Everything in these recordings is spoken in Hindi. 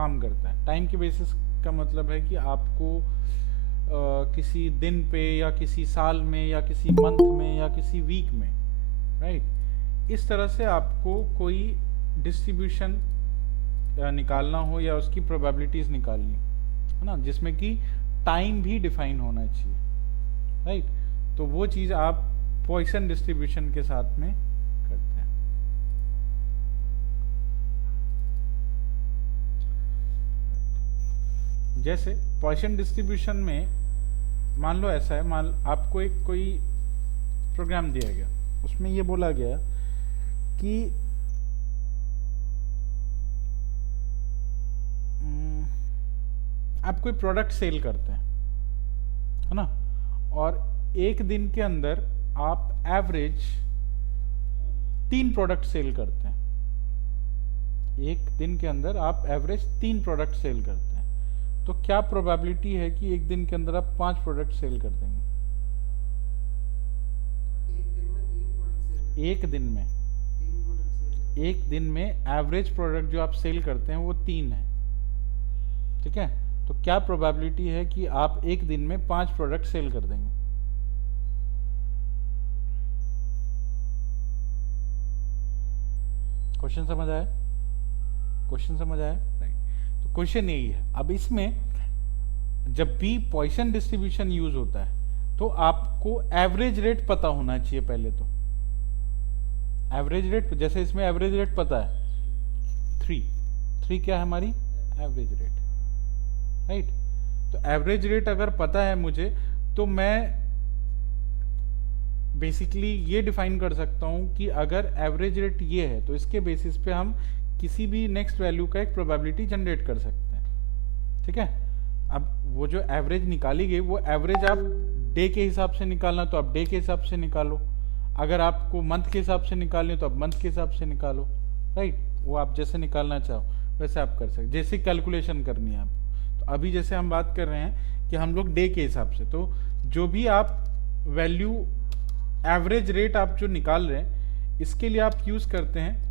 काम करता है। टाइम के बेसिस का मतलब है कि आपको किसी दिन पे या किसी साल में या किसी मंथ में या किसी वीक में, राइट, इस तरह से आपको कोई डिस्ट्रीब्यूशन निकालना हो या उसकी प्रोबेबिलिटीज निकालनी हो, है ना, जिसमें कि टाइम भी डिफाइन होना चाहिए, राइट। तो वो चीज़ आप पॉइसन डिस्ट्रीब्यूशन के साथ में करते हैं। जैसे पॉइसन डिस्ट्रीब्यूशन में मान लो ऐसा है, मान आपको एक कोई प्रोग्राम दिया गया, उसमें ये बोला गया कि आप कोई प्रोडक्ट सेल करते हैं, है ना, और एक दिन के अंदर आप एवरेज 3 प्रोडक्ट सेल करते हैं। एक दिन के अंदर आप एवरेज 3 प्रोडक्ट सेल करते हैं, तो क्या प्रोबेबिलिटी है कि एक दिन के अंदर आप 5 प्रोडक्ट सेल कर देंगे? एक दिन में एक दिन में एवरेज प्रोडक्ट जो आप सेल करते हैं वो 3 है, ठीक है। तो क्या प्रोबेबिलिटी है कि आप एक दिन में 5 प्रोडक्ट सेल कर देंगे? क्वेश्चन समझ आया? क्वेश्चन समझ आया, राइट। तो क्वेश्चन यही है। अब इसमें जब भी पॉइसन डिस्ट्रीब्यूशन यूज होता है तो आपको एवरेज रेट पता होना चाहिए पहले। तो एवरेज रेट, जैसे इसमें एवरेज रेट पता है 3 क्या है हमारी एवरेज रेट, राइट। तो एवरेज रेट अगर पता है मुझे, तो मैं बेसिकली ये डिफाइन कर सकता हूं कि अगर एवरेज रेट ये है तो इसके बेसिस पे हम किसी भी नेक्स्ट वैल्यू का एक प्रोबेबिलिटी जनरेट कर सकते हैं, ठीक है। अब वो जो एवरेज निकाली गई, वो एवरेज आप डे के हिसाब से निकालना तो आप डे के हिसाब से निकालो, अगर आपको मंथ के हिसाब से निकालनी तो आप मंथ के हिसाब से निकालो, राइट। वो आप जैसे निकालना चाहो वैसे आप कर सकते, जैसे कैलकुलेशन करनी है आपको। तो अभी जैसे हम बात कर रहे हैं कि हम लोग डे के हिसाब से, तो जो भी आप वैल्यू एवरेज रेट आप जो निकाल रहे हैं, इसके लिए आप यूज करते हैं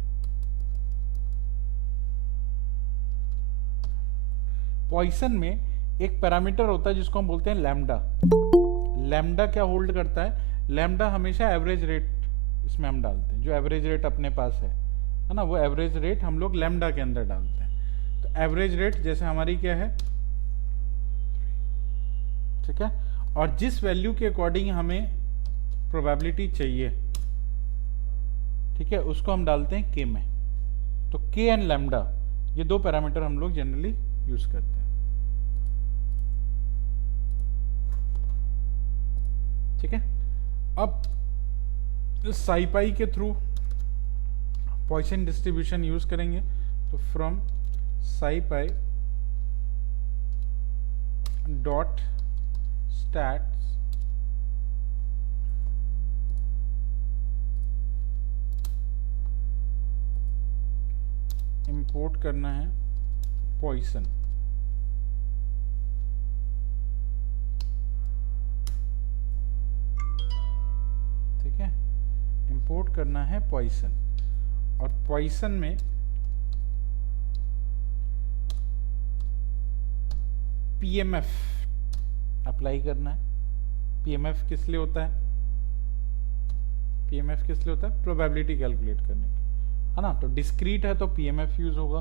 पॉइसन में एक पैरामीटर होता है जिसको हम बोलते हैं लैम्डा। लैम्डा क्या होल्ड करता है? लैम्डा हमेशा एवरेज रेट इसमें हम डालते हैं, जो एवरेज रेट अपने पास है ना, वो एवरेज रेट हम लोग लैम्डा के अंदर डालते हैं। तो एवरेज रेट जैसे हमारी क्या है, ठीक है, और जिस वैल्यू के अकॉर्डिंग हमें प्रोबेबिलिटी चाहिए, ठीक है, उसको हम डालते हैं के में। तो के एंड लैम्डा, ये 2 पैरामीटर हम लोग जनरली यूज करते हैं। ठीक है, अब साइपाई के थ्रू पॉइसन डिस्ट्रीब्यूशन यूज करेंगे। तो फ्रॉम साइपाई डॉट स्टैट्स इंपोर्ट करना है पॉइसन, ठीक है, इंपोर्ट करना है पॉइसन। और पॉइसन में पीएमएफ अप्लाई करना है। पीएमएफ किस लिए होता है? पीएमएफ किस लिए होता है? प्रोबेबिलिटी कैलकुलेट करने के, है ना। तो डिस्क्रीट है तो पीएमएफ यूज होगा,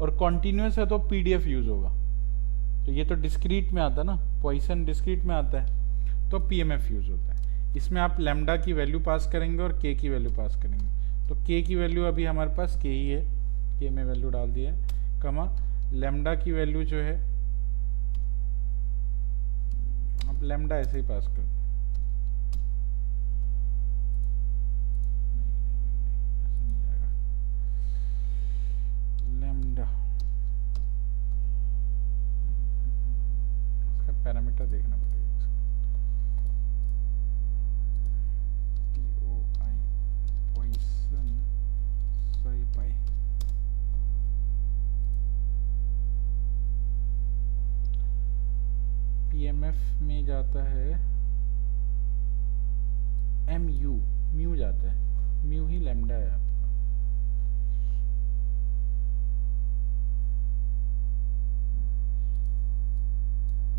और कॉन्टिन्यूस है तो पीडीएफ यूज होगा। तो ये तो डिस्क्रीट में आता है ना, पॉइसन डिस्क्रीट में आता है, तो पीएमएफ यूज होता है। इसमें आप लैम्डा की वैल्यू पास करेंगे और के की वैल्यू पास करेंगे। तो के की वैल्यू अभी हमारे पास के ही है, के में वैल्यू डाल दी है, कमा लैम्डा की वैल्यू जो है, आप लैम्डा ऐसे ही पास कर, लैम्डा इसका पैरामीटर देखना पड़ेगा, POI पॉइसन साइपाई, पीएमएफ में जाता है MU, म्यू जाता है, म्यू ही लैम्डा है आपका।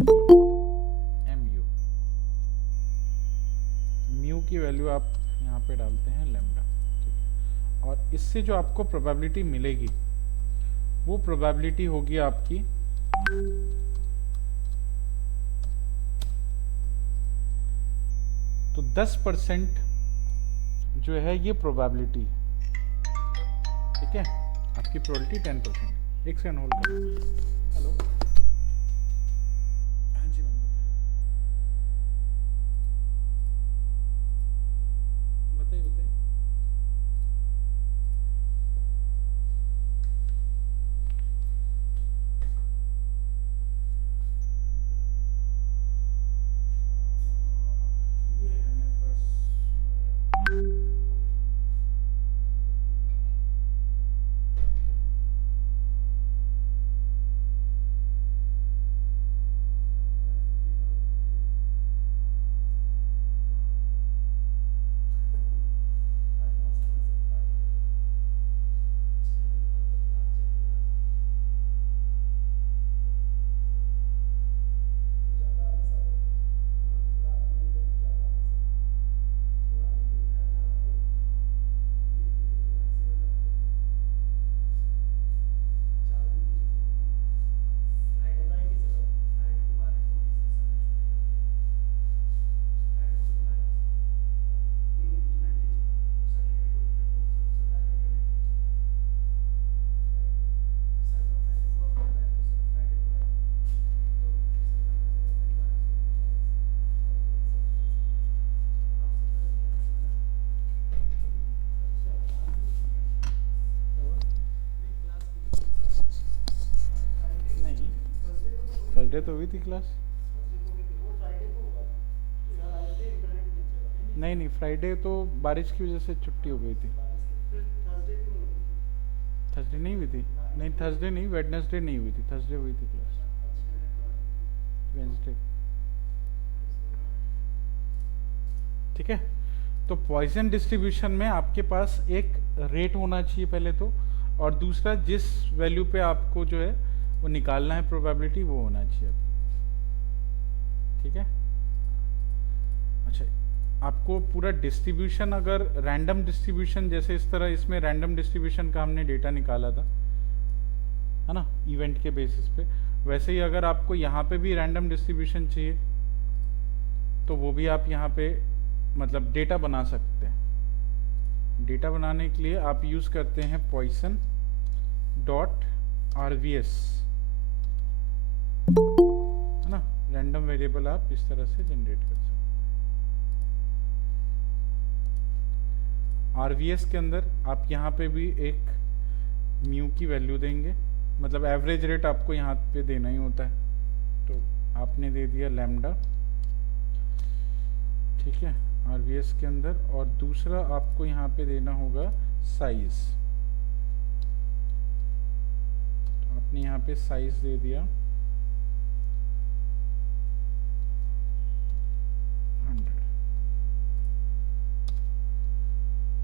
MU, म्यू की वैल्यू आप यहाँ पे डालते हैं लैम्डा, ठीक है। और इससे जो आपको प्रोबेबिलिटी मिलेगी वो प्रोबेबिलिटी होगी आपकी तो 10% जो है ये प्रोबेबिलिटी है, ठीक है। आपकी प्रोबेबिलिटी 10%। एक सेकंड होल्ड करो। हेलो, हाँ जी मैम, बताइए बताइए। ये है मेरे पास। नहीं, थर्सडे तो हुई थी क्लास। नहीं नहीं, फ्राइडे तो बारिश की वजह से छुट्टी हो गई थी। थर्सडे नहीं हुई थी। नहीं, थर्सडे नहीं, वेडनेसडे नहीं हुई थी, थर्सडे हुई थी क्लास। वेंसडे, ठीक है। तो पॉइजन डिस्ट्रीब्यूशन में आपके पास एक रेट होना चाहिए पहले तो, और दूसरा जिस वैल्यू पे आपको जो है वो निकालना है प्रोबेबिलिटी, वो होना चाहिए आपको, ठीक है। अच्छा, आपको पूरा डिस्ट्रीब्यूशन, अगर रैंडम डिस्ट्रीब्यूशन जैसे इस तरह, इसमें रैंडम डिस्ट्रीब्यूशन का हमने डेटा निकाला था, है ना, इवेंट के बेसिस पे, वैसे ही अगर आपको यहाँ पे भी रैंडम डिस्ट्रीब्यूशन चाहिए तो वो भी आप यहाँ पे मतलब डेटा बना सकते हैं। डेटा बनाने के लिए आप यूज करते हैं पॉइसन डॉट RVS, है ना, रैंडम वेरिएबल आप इस तरह से जनरेट कर सकते हैं। RVS के अंदर आप यहाँ पे भी एक म्यू की वैल्यू देंगे, मतलब एवरेज रेट आपको यहाँ पे देना ही होता है, तो आपने दे दिया लैम्डा, ठीक है, RVS के अंदर। और दूसरा आपको यहाँ पे देना होगा साइज, तो आपने यहाँ पे साइज दे दिया 100,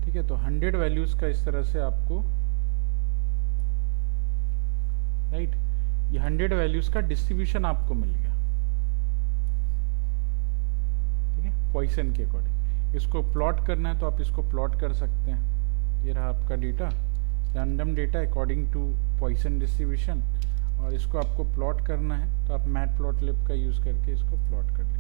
ठीक है। तो 100 वैल्यूज का इस तरह से आपको, राइट, ये 100 वैल्यूज का डिस्ट्रीब्यूशन आपको मिल गया, ठीक है, पॉइसन के अकॉर्डिंग। इसको प्लॉट करना है तो आप इसको प्लॉट कर सकते हैं। ये रहा आपका data, random data according to Poisson distribution, और इसको आपको प्लॉट करना है तो आप मैटप्लॉटलिब का यूज करके इसको प्लॉट कर लीजिए।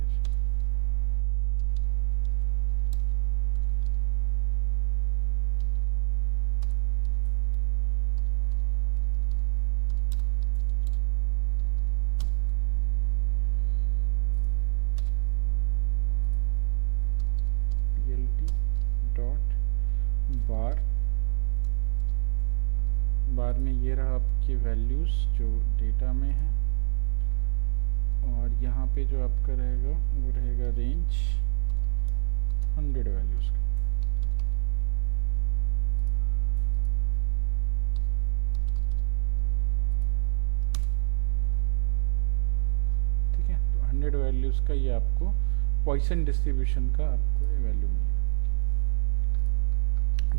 बार में ये रहा आपके वैल्यूज जो डेटा में है, और यहाँ पे जो आपका रहेगा वो रहेगा रेंज 100 वैल्यूज का, ठीक है। तो 100 वैल्यूज का ये आपको पॉइसन डिस्ट्रीब्यूशन का आपको ये वैल्यू मिलेगा,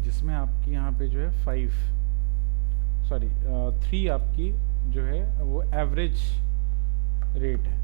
जिसमें आपकी यहाँ पे जो है 3 आपकी जो है वो एवरेज रेट है,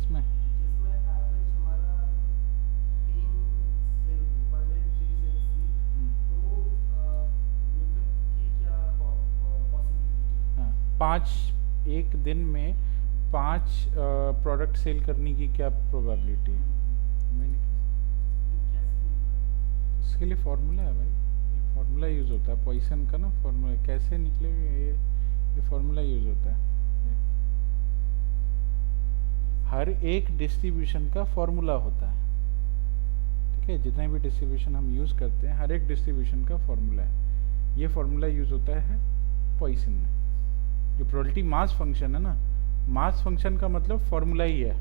किसमें? जिसमें एवरेज हमारा अगर 3 सेल थी पर डे 3 सेल्स थी, हम्म, तो ये फिफ्थ की क्या पॉसिबिलिटी है? हाँ, 1 दिन में 5 प्रोडक्ट सेल करने की क्या प्रोबेबिलिटी है? मैंने ये कैसे निकला? इसके लिए फॉर्मूला है भाई, ये फार्मूला यूज़ होता है पॉइसन का ना, फार्मूला कैसे निकलेगा ये फार्मूला यूज़ होता है। हर एक डिस्ट्रीब्यूशन का फॉर्मूला होता है, ठीक है, जितने भी डिस्ट्रीब्यूशन हम यूज़ करते हैं हर एक डिस्ट्रीब्यूशन का फॉर्मूला है। ये फॉर्मूला यूज़ होता है पॉइसन में। जो प्रोबेबिलिटी मास फंक्शन है ना, मास फंक्शन का मतलब फॉर्मूला ही है,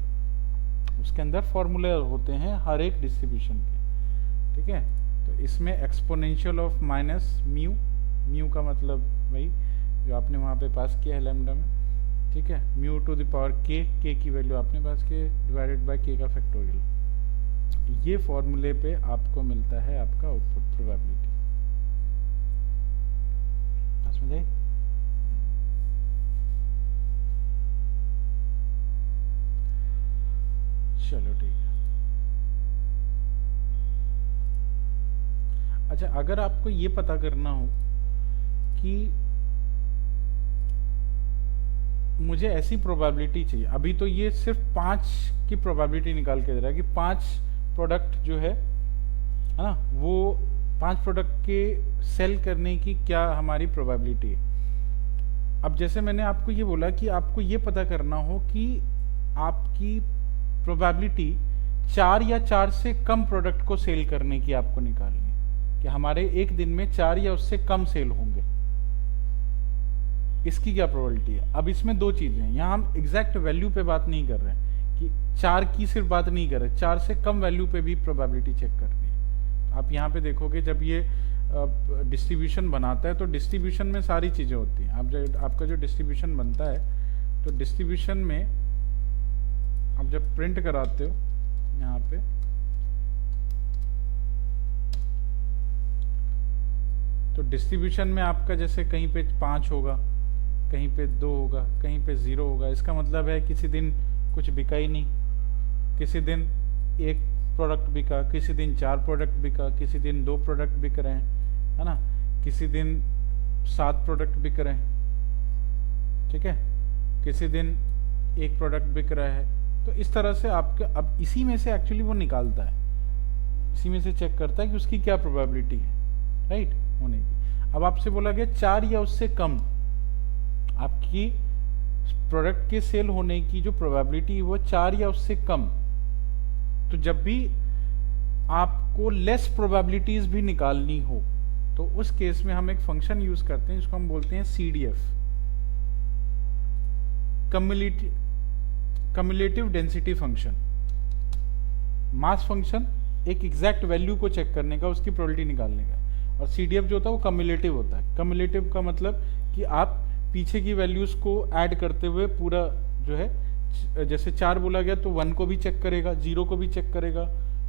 उसके अंदर फॉर्मूला होते हैं हर एक डिस्ट्रीब्यूशन के, ठीक है। तो इसमें exponential of minus mu, mu का मतलब वही जो आपने वहाँ पे पास किया है लैम्डा में, ठीक है, म्यू टू द पावर के की वैल्यू आपने पास की डिवाइडेड बाय के का फैक्टोरियल। ये फॉर्मूले पे आपको मिलता है आपका आउटपुट प्रोबेबिलिटी। समझ आई? चलो ठीक है। अच्छा, अगर आपको ये पता करना हो कि मुझे ऐसी प्रोबेबिलिटी चाहिए, अभी तो ये सिर्फ 5 की प्रोबेबिलिटी निकाल के दे रहा है कि 5 प्रोडक्ट जो है ना, वो 5 प्रोडक्ट के सेल करने की क्या हमारी प्रोबेबिलिटी है। अब जैसे मैंने आपको ये बोला कि आपको ये पता करना हो कि आपकी प्रोबेबिलिटी 4 या 4 से कम प्रोडक्ट को सेल करने की आपको निकालनी है, कि हमारे एक दिन में 4 या उससे कम सेल होंगे, इसकी क्या प्रोबेबिलिटी है। अब इसमें दो चीजें हैं, यहाँ हम एग्जैक्ट वैल्यू पे बात नहीं कर रहे हैं कि 4 की सिर्फ बात नहीं कर रहे, 4 से कम वैल्यू पे भी प्रोबेबिलिटी चेक करनी है। आप यहाँ पे देखोगे जब ये डिस्ट्रीब्यूशन बनाता है तो डिस्ट्रीब्यूशन में सारी चीजें होती हैं। आप जब आपका जो डिस्ट्रीब्यूशन बनता है तो डिस्ट्रीब्यूशन में आप जब प्रिंट कराते हो यहाँ पे, तो डिस्ट्रीब्यूशन में आपका जैसे कहीं पे 5 होगा, कहीं पे 2 होगा, कहीं पे 0 होगा, इसका मतलब है किसी दिन कुछ बिका ही नहीं, किसी दिन 1 प्रोडक्ट बिका, किसी दिन 4 प्रोडक्ट बिका, किसी दिन 2 प्रोडक्ट बिक रहे हैं, है ना, किसी दिन 7 प्रोडक्ट बिक रहे हैं, ठीक है, किसी दिन 1 प्रोडक्ट बिक रहा है। तो इस तरह से आपके अब इसी में से एक्चुअली वो निकालता है, इसी में से चेक करता है कि उसकी क्या प्रोबेबिलिटी है राइट होने की। अब आपसे बोला गया 4 या उससे कम आपकी प्रोडक्ट के सेल होने की जो प्रोबेबिलिटी है वो 4 या उससे कम। तो जब भी आपको लेस प्रोबेबिलिटीज भी निकालनी हो तो उस केस में हम एक फंक्शन यूज करते हैं जिसको हम बोलते हैं CDF, cumulative density function. Mass function एक एग्जैक्ट वैल्यू को चेक करने का, उसकी प्रोबेबिलिटी निकालने का, और CDF जो होता है वो कम्युलेटिव होता है। कम्युलेटिव का मतलब कि आप पीछे की वैल्यूज को ऐड करते हुए पूरा जो है, जैसे 4 बोला गया तो 1 को भी चेक करेगा, 0 को भी चेक करेगा,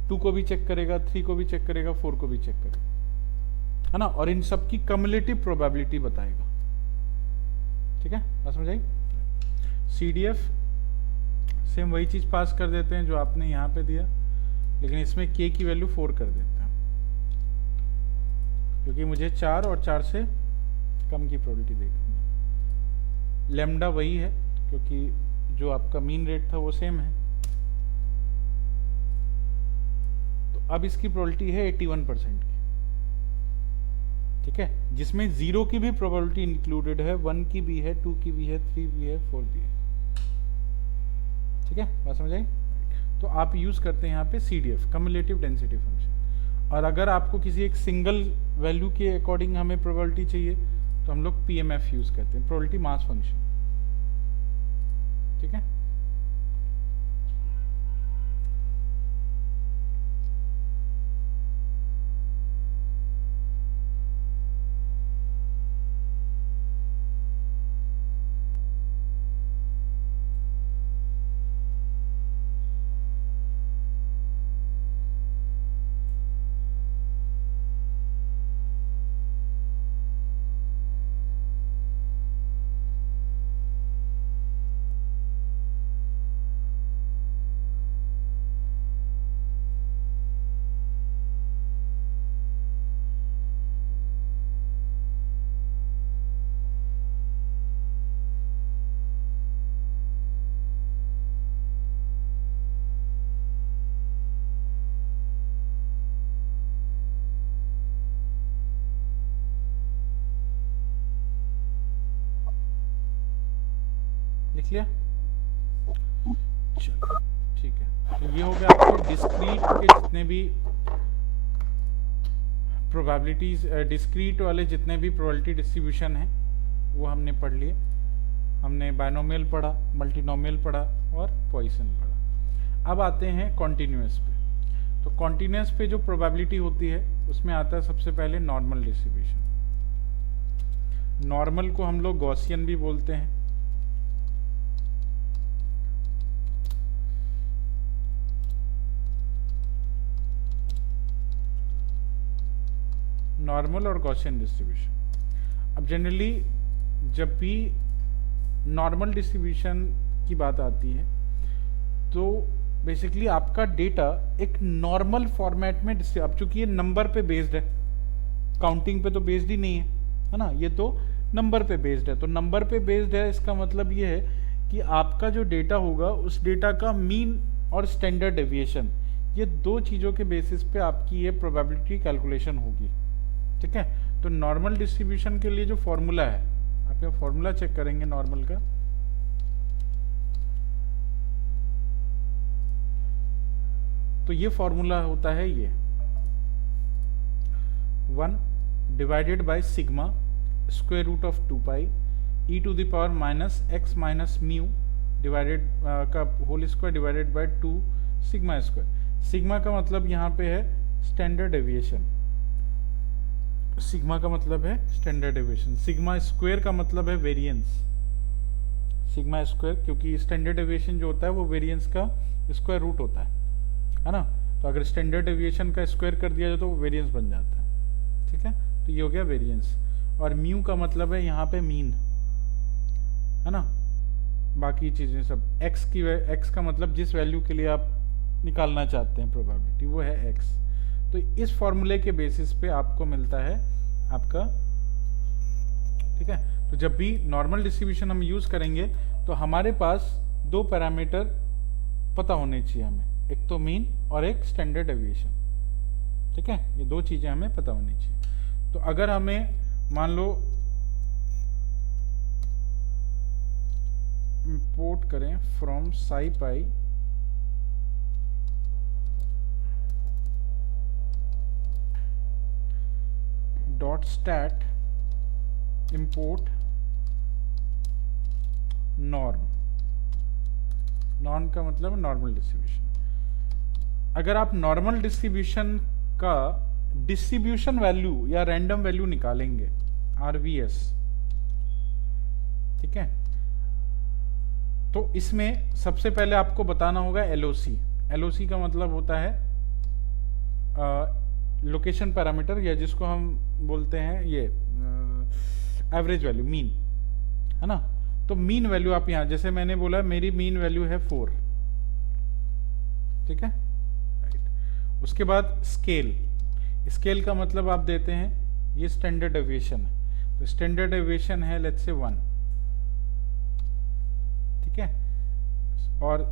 2 को भी चेक करेगा, 3 को भी चेक करेगा, 4 को भी चेक करेगा, है ना, और इन सब की कम्युलेटिव प्रोबेबिलिटी बताएगा। ठीक है, बात समझ आई? CDF से हम वही चीज पास कर देते हैं जो आपने यहाँ पे दिया, लेकिन इसमें k की वैल्यू 4 कर देते हैं, क्योंकि मुझे 4 और 4 से कम की प्रोबेबिलिटी देखनी है। लैम्डा वही है क्योंकि जो आपका मीन रेट था वो सेम है। तो अब इसकी प्रोबेबिलिटी है 81% की, ठीक है, जिसमें 0 की भी प्रोबेबिलिटी इंक्लूडेड है, 1 की भी है, 2 की भी है, 3 भी है, 4 भी है। ठीक है, बात समझ आई? तो आप यूज करते हैं यहाँ पे CDF, कम्युलेटिव डेंसिटी फंक्शन। और अगर आपको किसी एक सिंगल वैल्यू के अकॉर्डिंग हमें प्रोबेबिलिटी चाहिए तो हम लोग PMF यूज करते हैं, प्रोबेबिलिटी मास फंक्शन। ठीक है, लिया? चलो ठीक है, तो ये हो गया आपके डिस्क्रीट के जितने भी प्रोबेबिलिटीज, डिस्क्रीट वाले जितने भी प्रोबेबिलिटी डिस्ट्रीब्यूशन हैं वो हमने पढ़ लिए। हमने बायनोमियल पढ़ा, मल्टीनोमियल पढ़ा और पॉइसन पढ़ा। अब आते हैं कॉन्टिन्यूअस पे। तो कॉन्टिन्यूअस पे जो प्रोबेबिलिटी होती है उसमें आता है सबसे पहले नॉर्मल डिस्ट्रीब्यूशन। नॉर्मल को हम लोग गॉसियन भी बोलते हैं। नॉर्मल और गॉसियन डिस्ट्रीब्यूशन। अब जनरली जब भी नॉर्मल डिस्ट्रीब्यूशन की बात आती है तो बेसिकली आपका डेटा एक नॉर्मल फॉर्मेट में अब चूंकि ये नंबर पे बेस्ड है, काउंटिंग पे तो बेस्ड ही नहीं है ना, ये तो नंबर पे बेस्ड है। तो नंबर पे बेस्ड है, इसका मतलब ये है कि आपका जो डेटा होगा उस डेटा का मीन और स्टैंडर्ड डेविएशन, ये दो चीज़ों के बेसिस पे आपकी ये प्रोबेबिलिटी कैलकुलेशन होगी। ठीक है, तो नॉर्मल डिस्ट्रीब्यूशन के लिए जो फॉर्मूला है, आप यहाँ फॉर्मूला चेक करेंगे नॉर्मल का, तो ये फॉर्मूला होता है ये 1 divided by sigma square root of 2 pi e to the power minus x minus mu divided का whole square divided by 2 sigma square. Sigma का मतलब यहाँ पे है स्टैंडर्ड डेविएशन, सिग्मा का मतलब है स्टैंडर्ड डेविएशन, सिग्मा स्क्वायर का मतलब है वेरिएंस, सिग्मा स्क्वायर क्योंकि स्टैंडर्ड डेविएशन जो होता है वो वेरिएंस का स्क्वायर रूट होता है ना। तो अगर स्टैंडर्ड डेविएशन का स्क्वायर कर दिया जाए तो वो वेरिएंस बन जाता है। ठीक है, तो ये हो गया वेरिएंस। और म्यू का मतलब है यहाँ पे मीन, है ना। बाकी चीज़ें सब एक्स का मतलब जिस वैल्यू के लिए आप निकालना चाहते हैं प्रोबेबिलिटी वो है एक्स। तो इस फॉर्मूले के बेसिस पे आपको मिलता है आपका। ठीक है, तो जब भी नॉर्मल डिस्ट्रीब्यूशन हम यूज करेंगे तो हमारे पास दो पैरामीटर पता होने चाहिए हमें, एक तो मीन और एक स्टैंडर्ड डेविएशन। ठीक है, ये दो चीजें हमें पता होनी चाहिए। तो अगर हमें मान लो इंपोर्ट करें from SciPy dot stat import norm, norm का मतलब नॉर्मल डिस्ट्रीब्यूशन। अगर आप नॉर्मल डिस्ट्रीब्यूशन का डिस्ट्रीब्यूशन वैल्यू या रैंडम वैल्यू निकालेंगे RVS, ठीक है, तो इसमें सबसे पहले आपको बताना होगा LOC। LOC का मतलब होता है लोकेशन पैरामीटर, या जिसको हम बोलते हैं ये एवरेज वैल्यू, मीन, है ना। तो मीन वैल्यू आप यहाँ, जैसे मैंने बोला मेरी मीन वैल्यू है 4, ठीक है, राइट। उसके बाद स्केल, स्केल का मतलब आप देते हैं ये स्टैंडर्ड डेविएशन है, तो स्टैंडर्ड डेविएशन है लेट्स से 1, ठीक है। और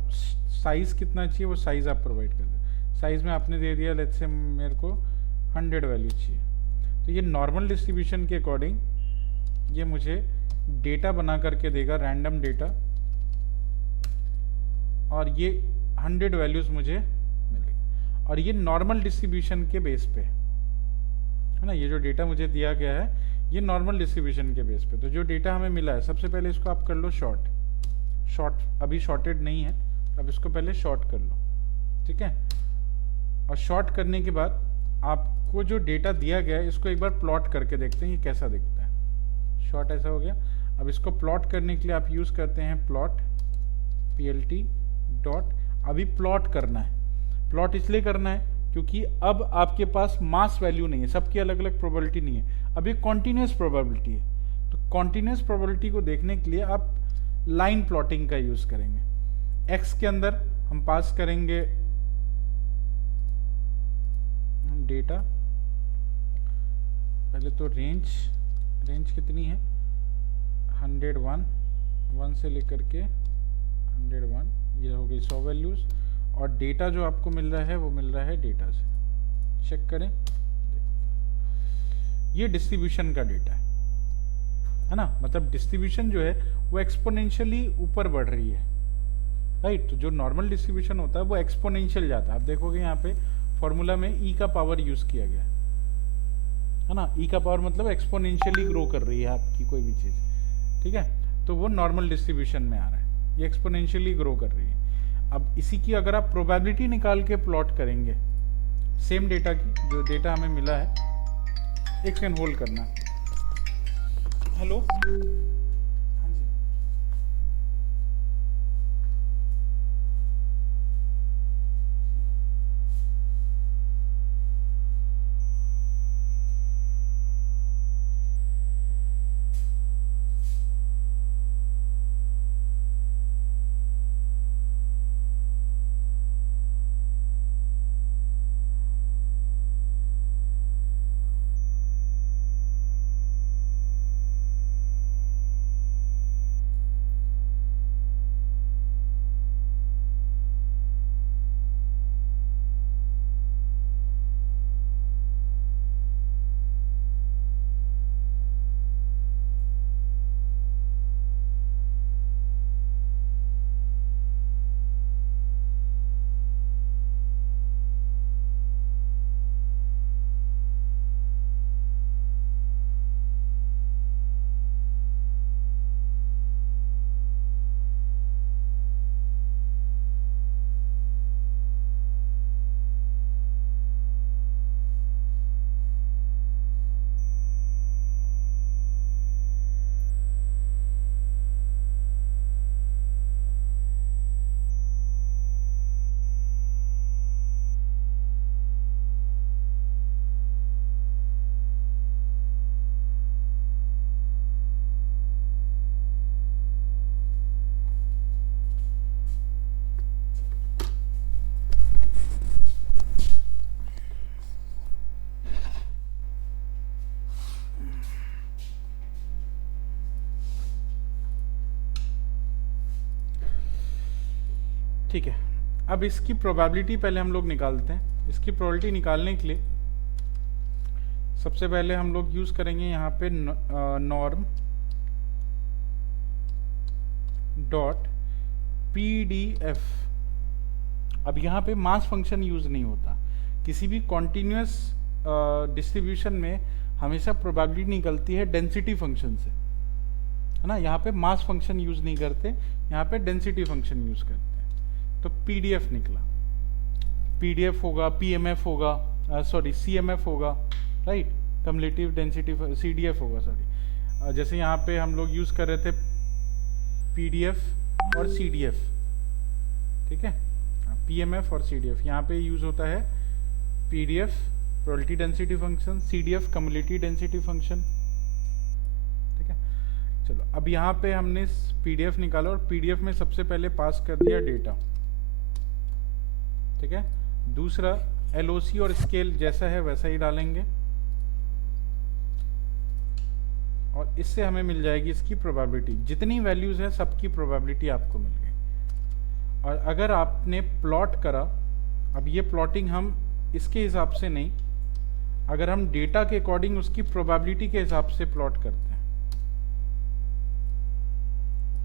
साइज कितना चाहिए वो साइज आप प्रोवाइड कर दो, साइज में आपने दे दिया लेट्स से मेरे को 100 वैल्यू चाहिए। तो ये नॉर्मल डिस्ट्रीब्यूशन के अकॉर्डिंग ये मुझे डेटा बना करके देगा, रैंडम डेटा, और ये 100 वैल्यूज मुझे मिलेगी। और ये नॉर्मल डिस्ट्रीब्यूशन के बेस पे है ना, ये जो डेटा मुझे दिया गया है ये नॉर्मल डिस्ट्रीब्यूशन के बेस पे। तो जो डेटा हमें मिला है सबसे पहले इसको आप कर लो शॉर्ट, अभी शॉर्टेड नहीं है, अब इसको पहले शॉर्ट कर लो, ठीक है। और शॉर्ट करने के बाद आपको जो डेटा दिया गया है इसको एक बार प्लॉट करके देखते हैं ये कैसा दिखता है। शॉर्ट ऐसा हो गया। अब इसको प्लॉट करने के लिए आप यूज करते हैं प्लॉट, PLT डॉट, अभी प्लॉट करना है। प्लॉट इसलिए करना है क्योंकि अब आपके पास मास वैल्यू नहीं है, सबकी अलग अलग प्रोबेबिलिटी नहीं है, अब ये कॉन्टिन्यूस प्रोबेबिलिटी है। तो कॉन्टिन्यूस प्रोबेबिलिटी को देखने के लिए आप लाइन प्लॉटिंग का यूज करेंगे। एक्स के अंदर हम पास करेंगे डेटा, पहले तो रेंज कितनी है 101, 1 से लेकर के 101, ये हो गई 100 वैल्यूज। और डेटा जो आपको मिल रहा है वो मिल रहा है डेटा से, चेक करें, ये डिस्ट्रीब्यूशन का डेटा है, है ना, मतलब डिस्ट्रीब्यूशन जो है वो एक्सपोनेंशियली ऊपर बढ़ रही है, राइट। तो जो नॉर्मल डिस्ट्रीब्यूशन होता है वो एक्सपोनेंशियल जाता है। आप देखोगे यहाँ पे फॉर्मूला में ई का पावर यूज किया गया है ना, ई का पावर मतलब एक्सपोनेंशियली ग्रो कर रही है आपकी कोई भी चीज, ठीक है। तो वो नॉर्मल डिस्ट्रीब्यूशन में आ रहा है, ये एक्सपोनेंशियली ग्रो कर रही है। अब इसी की अगर आप प्रोबेबिलिटी निकाल के प्लॉट करेंगे सेम डेटा की, जो डेटा हमें मिला है, एक सेकंड होल्ड करना। हेलो, हाँ जी, ठीक है। अब इसकी प्रोबेबिलिटी पहले हम लोग निकालते हैं। इसकी प्रोबेबिलिटी निकालने के लिए सबसे पहले हम लोग यूज करेंगे यहाँ पे नॉर्म डॉट PDF। अब यहाँ पे मास फंक्शन यूज नहीं होता, किसी भी कॉन्टिन्यूस डिस्ट्रीब्यूशन में हमेशा प्रोबेबिलिटी निकलती है डेंसिटी फंक्शन से, है ना। यहाँ पे मास फंक्शन यूज नहीं करते, यहाँ पे डेंसिटी फंक्शन यूज करते हैं। तो PDF निकला, PDF होगा, PMF होगा, सॉरी CMF होगा, राइट, कम्युलेटिव डेंसिटी, CDF होगा, सॉरी। जैसे यहाँ पे हम लोग यूज कर रहे थे PDF और CDF, ठीक है, PMF और CDF। यहाँ पे यूज होता है PDF probability density function, CDF cumulative density function, ठीक है। चलो, अब यहाँ पे हमने PDF निकाला और PDF में सबसे पहले पास कर दिया डेटा, ठीक है। दूसरा LOC और स्केल जैसा है वैसा ही डालेंगे और इससे हमें मिल जाएगी इसकी प्रोबेबिलिटी। जितनी वैल्यूज है सबकी प्रोबेबिलिटी आपको मिल गई। और अगर आपने प्लॉट करा, अब ये प्लॉटिंग हम इसके हिसाब से नहीं, अगर हम डेटा के अकॉर्डिंग उसकी प्रोबेबिलिटी के हिसाब से प्लॉट करते हैं।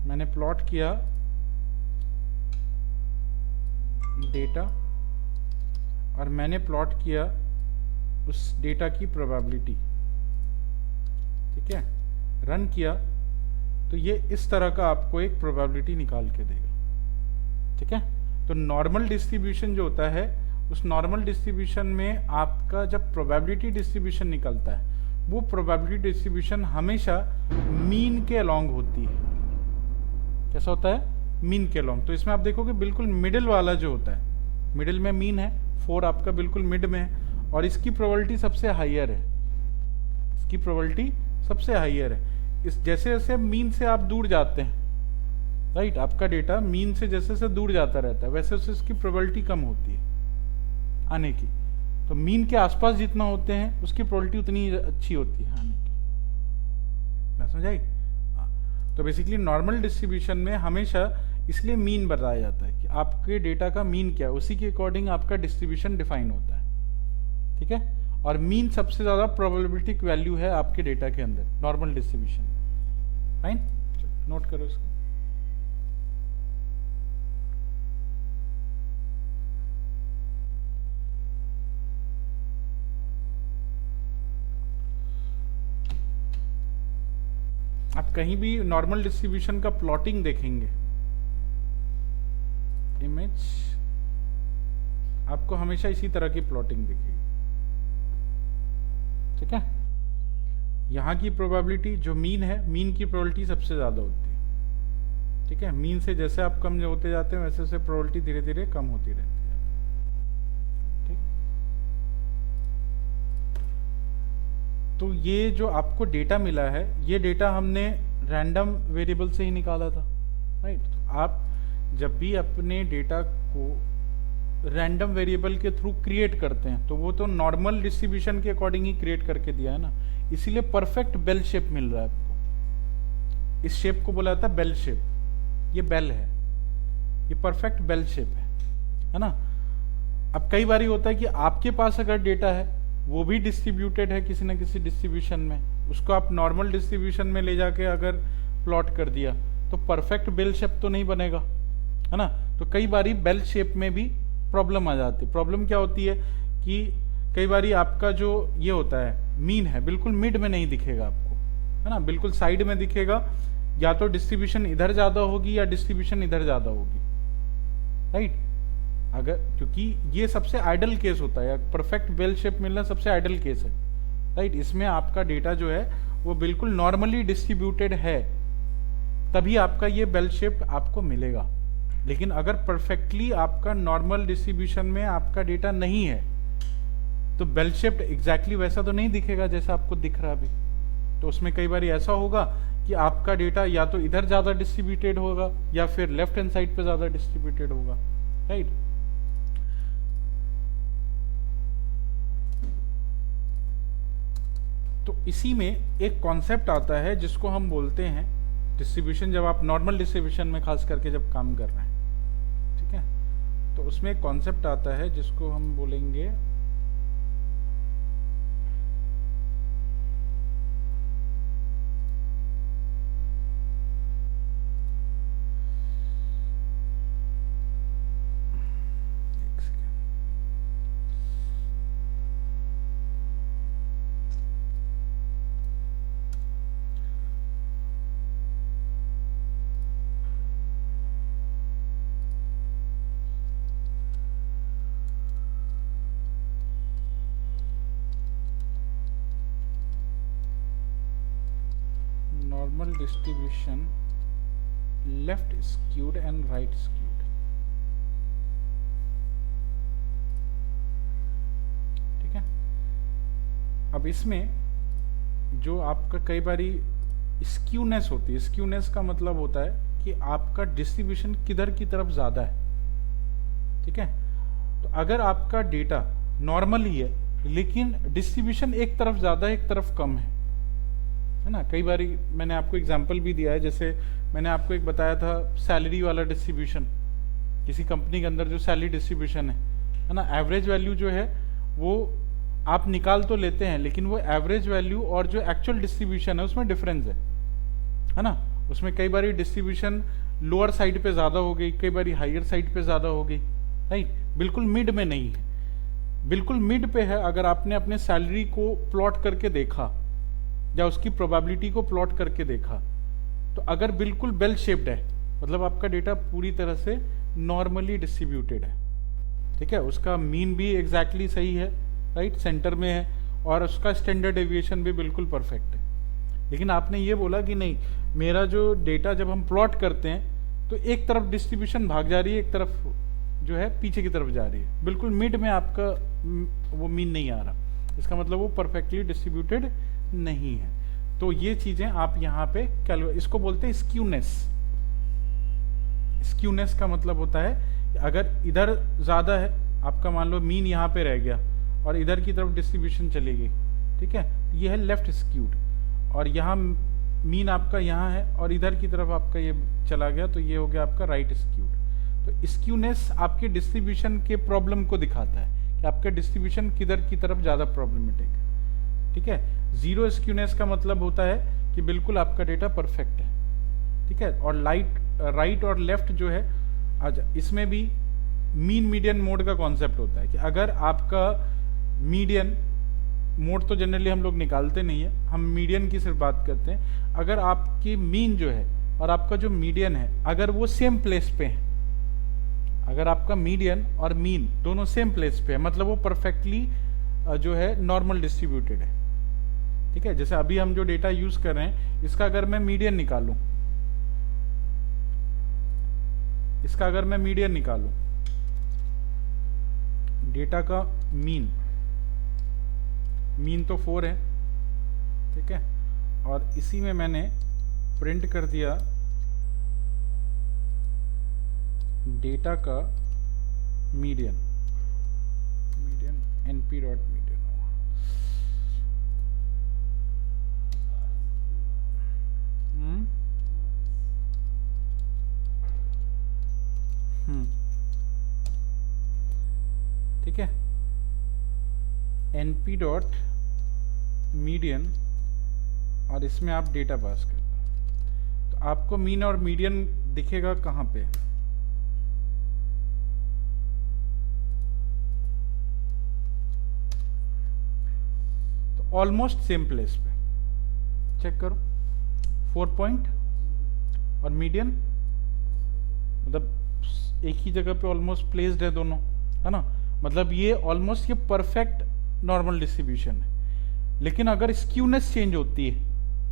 मैंने प्लॉट किया डेटा और मैंने प्लॉट किया उस डेटा की प्रोबेबिलिटी, ठीक है, रन किया तो ये इस तरह का आपको एक प्रोबेबिलिटी निकाल के देगा, ठीक है। तो नॉर्मल डिस्ट्रीब्यूशन जो होता है, उस नॉर्मल डिस्ट्रीब्यूशन में आपका जब प्रोबेबिलिटी डिस्ट्रीब्यूशन निकलता है, वो प्रोबेबिलिटी डिस्ट्रीब्यूशन हमेशा मीन के अलोंग होती है। कैसा होता है? मीन के अलोंग। तो इसमें आप देखोगे बिल्कुल मिडिल वाला जो होता है, मिडिल में मीन है, 4 आपका बिल्कुल मिड में है और इसकी प्रोबेबिलिटी सबसे हाईयर है, इसकी प्रोबेबिलिटी सबसे हाईयर है। इस जैसे जैसे मीन से आप दूर जाते हैं, राइट, आपका डेटा मीन से जैसे जैसे दूर जाता रहता है वैसे वैसे इसकी प्रोबेबिलिटी कम होती है आने की। तो मीन के आसपास जितना होते हैं उसकी प्रोबेबिलिटी उतनी अच्छी होती है आने की। मैं समझाई? तो बेसिकली नॉर्मल डिस्ट्रीब्यूशन में हमेशा इसलिए मीन बताया जाता है कि आपके डेटा का मीन क्या है, उसी के अकॉर्डिंग आपका डिस्ट्रीब्यूशन डिफाइन होता है, ठीक है। और मीन सबसे ज़्यादा प्रोबेबिलिस्टिक वैल्यू है आपके डेटा के अंदर नॉर्मल डिस्ट्रीब्यूशन में। फाइन, नोट करो इसको। आप कहीं भी नॉर्मल डिस्ट्रीब्यूशन का प्लॉटिंग देखेंगे, इमेज आपको हमेशा इसी तरह की प्लॉटिंग दिखेगी, ठीक है। यहाँ की प्रोबेबिलिटी जो मीन है, मीन की प्रोबेबिलिटी सबसे ज़्यादा होती है, ठीक है। मीन से जैसे आप कम होते जाते हैं वैसे वैसे प्रोबेबिलिटी धीरे धीरे कम होती रहती है, ठीक। तो ये जो आपको डेटा मिला है, ये डेटा हमने रैंडम वेरिएबल से ही निकाला था, राइट। तो आप जब भी अपने डेटा को रैंडम वेरिएबल के थ्रू क्रिएट करते हैं तो वो तो नॉर्मल डिस्ट्रीब्यूशन के अकॉर्डिंग ही क्रिएट करके दिया है ना, इसीलिए परफेक्ट बेल शेप मिल रहा है आपको। इस शेप को बोला जाता है बेल शेप, ये बेल है, ये परफेक्ट बेल शेप है ना। अब कई बार होता है कि आपके पास अगर डेटा है वो भी डिस्ट्रीब्यूटेड है किसी न किसी डिस्ट्रीब्यूशन में, उसको आप नॉर्मल डिस्ट्रीब्यूशन में ले जाके अगर प्लॉट कर दिया तो परफेक्ट बेल शेप तो नहीं बनेगा, है ना। तो कई बारी बेल शेप में भी प्रॉब्लम आ जाती है। प्रॉब्लम क्या होती है कि कई बारी आपका जो ये होता है मीन है बिल्कुल मिड में नहीं दिखेगा आपको, है ना, बिल्कुल साइड में दिखेगा, या तो डिस्ट्रीब्यूशन इधर ज्यादा होगी या डिस्ट्रीब्यूशन इधर ज्यादा होगी, राइट। अगर क्योंकि ये सबसे आइडल केस होता है, परफेक्ट बेल शेप मिलना सबसे आइडल केस है, राइट। इसमें आपका डेटा जो है वो बिल्कुल नॉर्मली डिस्ट्रीब्यूटेड है, तभी आपका ये बेल शेप आपको मिलेगा। लेकिन अगर परफेक्टली आपका नॉर्मल डिस्ट्रीब्यूशन में आपका डेटा नहीं है तो बेल शेप्ड एग्जैक्टली वैसा तो नहीं दिखेगा जैसा आपको दिख रहा अभी। तो उसमें कई बार ऐसा होगा कि आपका डेटा या तो इधर ज्यादा डिस्ट्रीब्यूटेड होगा या फिर लेफ्ट हैंड साइड पे ज्यादा डिस्ट्रीब्यूटेड होगा, राइट। तो इसी में एक कॉन्सेप्ट आता है जिसको हम बोलते हैं डिस्ट्रीब्यूशन, जब आप नॉर्मल डिस्ट्रीब्यूशन में खास करके जब काम कर रहे हैं, ठीक है, तो उसमें एक कॉन्सेप्ट आता है जिसको हम बोलेंगे normal distribution left skewed and right skewed, ठीक है। अब इसमें जो आपका कई बारी स्क्यूनेस होती है, स्क्यूनेस का मतलब होता है कि आपका डिस्ट्रीब्यूशन किधर की तरफ ज्यादा है, ठीक है। तो अगर आपका डेटा नॉर्मल ही है लेकिन डिस्ट्रीब्यूशन एक तरफ ज्यादा है एक तरफ कम है ना। कई बारी मैंने आपको एग्जांपल भी दिया है, जैसे मैंने आपको एक बताया था सैलरी वाला डिस्ट्रीब्यूशन, किसी कंपनी के अंदर जो सैलरी डिस्ट्रीब्यूशन है ना, एवरेज वैल्यू जो है वो आप निकाल तो लेते हैं लेकिन वो एवरेज वैल्यू और जो एक्चुअल डिस्ट्रीब्यूशन है उसमें डिफरेंस है ना। उसमें कई बारी डिस्ट्रीब्यूशन लोअर साइड पे ज्यादा हो गई, कई बारी हायर साइड पे ज्यादा हो गई, राइट। बिल्कुल मिड में नहीं है, बिल्कुल मिड पे है। अगर आपने अपने सैलरी को प्लॉट करके देखा या उसकी प्रोबेबिलिटी को प्लॉट करके देखा तो अगर बिल्कुल बेल शेप्ड है मतलब आपका डेटा पूरी तरह से नॉर्मली डिस्ट्रीब्यूटेड है, ठीक है, उसका मीन भी एग्जैक्टली सही है, राइट, सेंटर में है और उसका स्टैंडर्ड डेविएशन भी बिल्कुल परफेक्ट है। लेकिन आपने ये बोला कि नहीं, मेरा जो डेटा जब हम प्लॉट करते हैं तो एक तरफ डिस्ट्रीब्यूशन भाग जा रही है, एक तरफ जो है पीछे की तरफ जा रही है, बिल्कुल मिड में आपका वो मीन नहीं आ रहा, इसका मतलब वो परफेक्टली डिस्ट्रीब्यूटेड नहीं है। तो ये चीजें आप यहाँ पे इसको बोलते हैं स्क्यूनेस। स्क्यूनेस का मतलब होता है अगर इधर ज्यादा है आपका, मान लो मीन यहाँ पे रह गया और इधर की तरफ डिस्ट्रीब्यूशन चली गई, ठीक है, ये है लेफ्ट स्क्यूड, और यहाँ मीन आपका यहाँ है और इधर की तरफ आपका ये चला गया तो ये हो गया आपका राइट स्क्यूड। तो स्क्यूनेस आपके डिस्ट्रीब्यूशन के प्रॉब्लम को दिखाता है कि आपका डिस्ट्रीब्यूशन किधर की तरफ ज्यादा प्रॉब्लमेटिक है, ठीक है। जीरो स्क्यूनेस का मतलब होता है कि बिल्कुल आपका डेटा परफेक्ट है। ठीक है। और राइट और लेफ्ट जो है, अच्छा इसमें भी मीन मीडियन मोड का कॉन्सेप्ट होता है कि अगर आपका मीडियन मोड, तो जनरली हम लोग निकालते नहीं है, हम मीडियन की सिर्फ बात करते हैं। अगर आपकी मीन जो है और आपका जो मीडियन है अगर वो सेम प्लेस पे है, अगर आपका मीडियन और मीन दोनों सेम प्लेस पे है, मतलब वो परफेक्टली जो है नॉर्मल डिस्ट्रीब्यूटेड है, ठीक है। जैसे अभी हम जो डेटा यूज कर रहे हैं, इसका अगर मैं मीडियन निकालूं, इसका अगर मैं मीडियन निकालूं, डेटा का मीन तो 4 है, ठीक है। और इसी में मैंने प्रिंट कर दिया डेटा का मीडियन np डॉट मीडियन। ठीक है, np डॉट मीडियन, और इसमें आप डेटा पास कर दो, तो आपको मीन और मीडियन दिखेगा कहाँ पे, तो ऑलमोस्ट सेम प्लेस पे, चेक करो 4 पॉइंट और मीडियन, मतलब एक ही जगह पे ऑलमोस्ट प्लेस्ड है दोनों, है ना। मतलब ये ऑलमोस्ट ये परफेक्ट नॉर्मल डिस्ट्रीब्यूशन है। लेकिन अगर स्क्यूनेस चेंज होती है,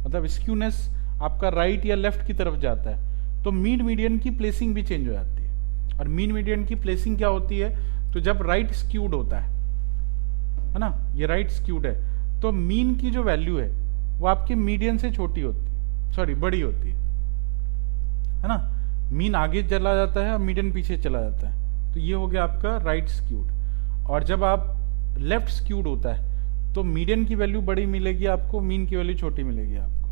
मतलब स्क्यूनेस आपका राइट या लेफ्ट की तरफ जाता है, तो मीन मीडियन की प्लेसिंग भी चेंज हो जाती है। और मीन मीडियन की प्लेसिंग क्या होती है, तो जब राइट स्क्यूड होता है ना, ये राइट स्क्यूड है, तो मीन की जो वैल्यू है वो आपके मीडियन से छोटी होती है, सॉरी बड़ी होती है ना। मीन आगे चला जाता है और मीडियन पीछे चला जाता है, तो ये हो गया आपका राइट स्क्यूड। और जब आप लेफ्ट स्क्यूड होता है, तो मीडियन की वैल्यू बड़ी मिलेगी आपको, मीन की वैल्यू छोटी मिलेगी आपको,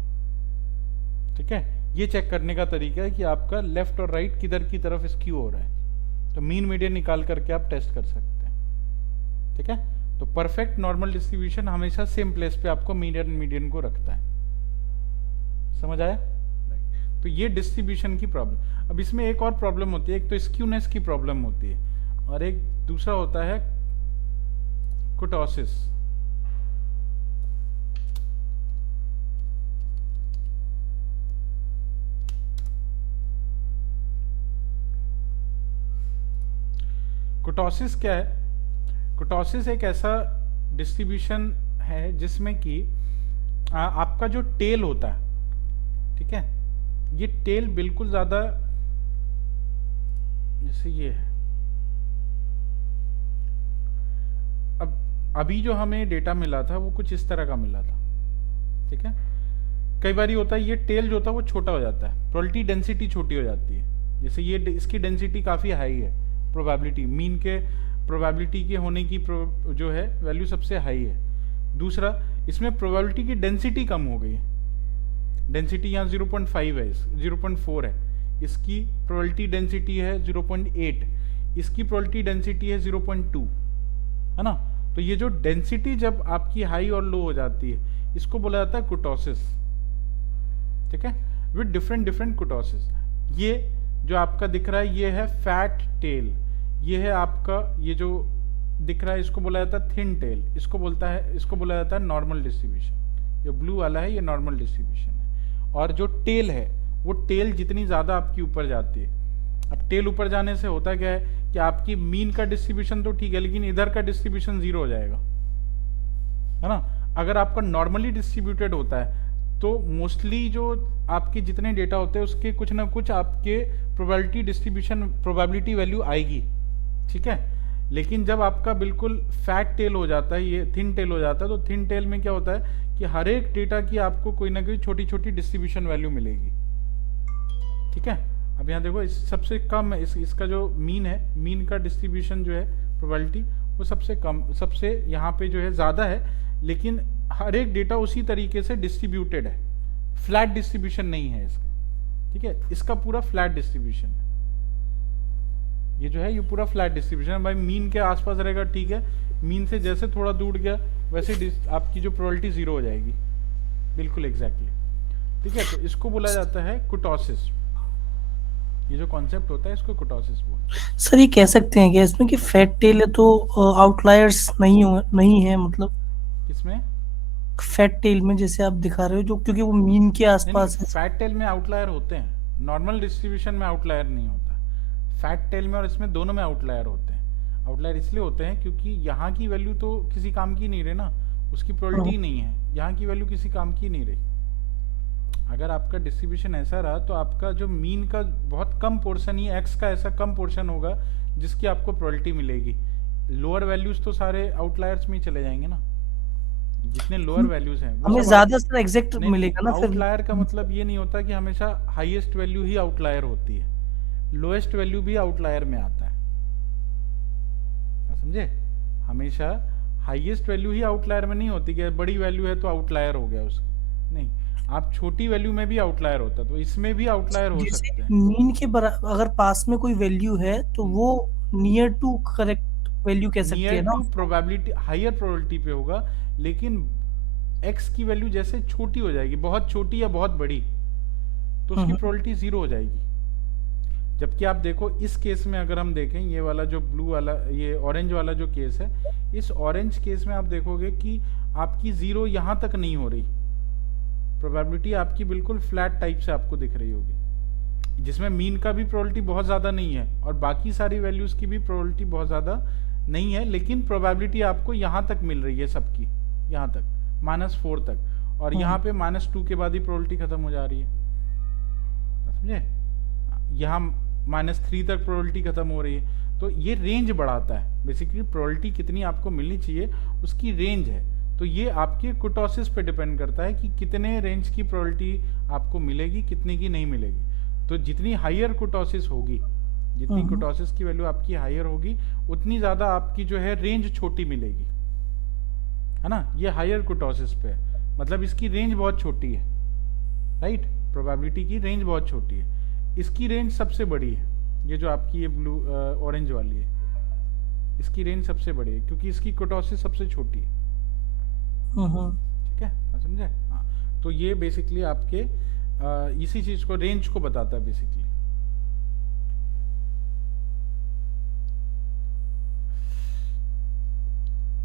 ठीक है। ये चेक करने का तरीका है कि आपका लेफ्ट और राइट किधर की तरफ स्क्यू हो रहा है, तो मीन मीडियन निकाल करके आप टेस्ट कर सकते हैं, ठीक है। तो परफेक्ट नॉर्मल डिस्ट्रीब्यूशन हमेशा सेम प्लेस पे आपको मीडियन को रखता है, समझ आया। तो ये डिस्ट्रीब्यूशन की प्रॉब्लम। अब इसमें एक और प्रॉब्लम होती है, एक तो स्क्यूनेस की प्रॉब्लम होती है, और एक दूसरा होता है कुटोसिस। कुटोसिस क्या है? कुटोसिस एक ऐसा डिस्ट्रीब्यूशन है जिसमें कि आपका जो टेल होता है, ठीक है, ये टेल बिल्कुल ज्यादा, जैसे ये है, अब अभी जो हमें डेटा मिला था वो कुछ इस तरह का मिला था, ठीक है। कई बार होता है ये टेल जो होता है वो छोटा हो जाता है, प्रोबेबिलिटी डेंसिटी छोटी हो जाती है। जैसे ये इसकी डेंसिटी काफी हाई है, प्रोबेबिलिटी मीन के प्रोबेबिलिटी के होने की जो है वैल्यू सबसे हाई है। दूसरा, इसमें प्रोबेबिलिटी की डेंसिटी कम हो गई है, डेंसिटी यहाँ 0.5 है, 0.4 है, इसकी प्रोबेबिलिटी डेंसिटी है 0.8, इसकी प्रोबेबिलिटी डेंसिटी है 0.2, है ना। तो ये जो डेंसिटी जब आपकी हाई और लो हो जाती है, इसको बोला जाता है कुटोसिस, ठीक है, विद डिफरेंट कुटोसिस। ये जो आपका दिख रहा है ये है फैट टेल, ये है आपका ये जो दिख रहा है इसको बोला जाता है थिन टेल, इसको बोला जाता है नॉर्मल डिस्ट्रीब्यूशन। जो ब्लू वाला है ये नॉर्मल डिस्ट्रीब्यूशन है। और जो टेल है वो टेल जितनी ज्यादा आपकी ऊपर जाती है, अब टेल ऊपर जाने से होता क्या है कि आपकी मीन का डिस्ट्रीब्यूशन तो ठीक है, लेकिन इधर का डिस्ट्रीब्यूशन 0 हो जाएगा, है ना। अगर आपका नॉर्मली डिस्ट्रीब्यूटेड होता है तो मोस्टली जो आपके जितने डेटा होते हैं उसके कुछ ना कुछ आपके प्रोबेबिलिटी डिस्ट्रीब्यूशन प्रोबेबिलिटी वैल्यू आएगी, ठीक है। लेकिन जब आपका बिल्कुल फैट टेल हो जाता है, ये थिन टेल हो जाता है, तो थिन टेल में क्या होता है कि हर एक डेटा की आपको कोई ना कोई छोटी छोटी डिस्ट्रीब्यूशन वैल्यू मिलेगी, ठीक है। अब यहाँ देखो इस सबसे कम है, इसका जो मीन है, मीन का डिस्ट्रीब्यूशन जो है प्रोबेबिलिटी वो सबसे कम, सबसे यहाँ पे जो है ज़्यादा है, लेकिन हर एक डेटा उसी तरीके से डिस्ट्रीब्यूटेड है, फ्लैट डिस्ट्रीब्यूशन नहीं है इसका, ठीक है। इसका पूरा फ्लैट डिस्ट्रीब्यूशन है, ये जो है ये पूरा फ्लैट डिस्ट्रीब्यूशन है भाई, मीन के आसपास रहेगा, ठीक है। मीन से जैसे थोड़ा दूर गया वैसे आपकी जो प्रोबेबिलिटी 0 हो जाएगी, बिल्कुल एग्जैक्टली, ठीक है। तो इसको बोला जाता है कुटोसिस। ये जो कॉन्सेप्ट होता है इसको कुटोसिस बोलते हैं। सर ये कह सकते हैं क्या इसमें कि फैट टेल है तो आउटलायर्स नहीं है मतलब किसमें? फैट टेल में जैसे आप दिखा रहे हो जो क्योंकि वो मीन के नहीं नहीं, आसपास है। फैट टेल में आउटलायर होते हैं, नॉर्मल डिस्ट्रीब्यूशन में आउटलायर नहीं होता। फैट टेल में और इसमें दोनों में आउटलायर होते हैं। आउटलायर इसलिए होते हैं क्योंकि यहाँ की वैल्यू तो किसी काम की नहीं रही ना, उसकी प्रोबेबिलिटी नहीं है, यहाँ की वैल्यू किसी काम की नहीं रही। अगर आपका डिस्ट्रीब्यूशन ऐसा रहा तो आपका जो मीन का बहुत कम पोर्शन ही एक्स का ऐसा कम पोर्शन होगा जिसकी आपको प्रोबेबिलिटी मिलेगी। लोअर वैल्यूज तो सारे आउटलायर्स में ही चले जाएंगे ना, जितने लोअर वैल्यूज हैं वो हमें सब ज्यादा सर एग्जैक्ट नहीं नहीं, मिलेगा ना फिर। आउटलायर का मतलब ये नहीं होता कि हमेशा हाईएस्ट वैल्यू ही आउटलायर होती है, लोएस्ट वैल्यू भी आउटलायर में आता है। आप समझे? हमेशा हाईएस्ट वैल्यू ही आउटलायर में नहीं होती कि बड़ी वैल्यू है तो आउटलायर हो गया उसका, नहीं, आप छोटी वैल्यू में भी आउटलायर होता है, तो इसमें भी आउटलायर हो जैसे सकते हैं। मीन के बराबर अगर पास में कोई वैल्यू है तो वो नियर टू करेक्ट वैल्यू कह सकते नियर हैं ना टू उसको। प्रोबेबिलिटी, हायर प्रोबेबिलिटी पे होगा, लेकिन एक्स की वैल्यू जैसे छोटी हो जाएगी, बहुत छोटी या बहुत बड़ी, तो उसकी हम्म, प्रोबेबिलिटी जीरो हो जाएगी। जबकि आप देखो इस केस में अगर हम देखें, ये वाला जो ब्लू वाला, ये ऑरेंज वाला जो केस है, इस ऑरेंज केस में आप देखोगे कि आपकी जीरो यहां तक नहीं हो रही, प्रोबेबिलिटी आपकी बिल्कुल फ्लैट टाइप से आपको दिख रही होगी, जिसमें मीन का भी प्रोबेबिलिटी बहुत ज़्यादा नहीं है और बाकी सारी वैल्यूज़ की भी प्रोबेबिलिटी बहुत ज़्यादा नहीं है, लेकिन प्रोबेबिलिटी आपको यहाँ तक मिल रही है सबकी, यहाँ तक -4 तक, और यहाँ पे -2 के बाद ही प्रोबेबिलिटी खत्म हो जा रही है, समझे? यहाँ -3 तक प्रोबेबिलिटी खत्म हो रही है। तो ये रेंज बढ़ाता है, बेसिकली प्रोबेबिलिटी कितनी आपको मिलनी चाहिए उसकी रेंज है। तो ये आपके कुटोसिस पे डिपेंड करता है कि कितने रेंज की प्रोबेबिलिटी आपको मिलेगी, कितने की नहीं मिलेगी। तो जितनी हायर कुटोसिस होगी, जितनी कुटोसिस की वैल्यू आपकी हायर होगी, उतनी ज़्यादा आपकी जो है रेंज छोटी मिलेगी, है ना? ये हायर कुटोसिस पे है, मतलब इसकी रेंज बहुत छोटी है, राइट? प्रोबेबिलिटी की रेंज बहुत छोटी है, इसकी रेंज सबसे बड़ी है, ये जो आपकी ये ब्लू ऑरेंज वाली है, इसकी रेंज सबसे बड़ी है क्योंकि इसकी कुटोसिस सबसे छोटी है। ठीक है, आप समझे? हाँ, तो ये बेसिकली आपके इसी चीज को, रेंज को बताता है बेसिकली।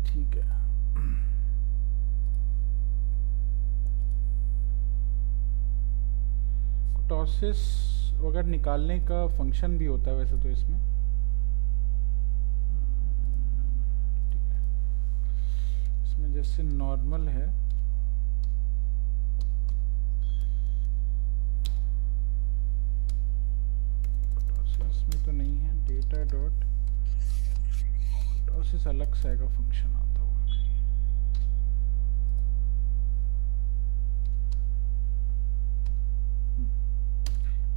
ठीक है, कुटोसिस वगैरह निकालने का फंक्शन भी होता है वैसे तो इसमें, ठीक है, इसमें जैसे नॉर्मल है, कुटोसिस में तो नहीं है, डेटा डॉट कुटोसिस अलग से आएगा, फंक्शन आता होगा,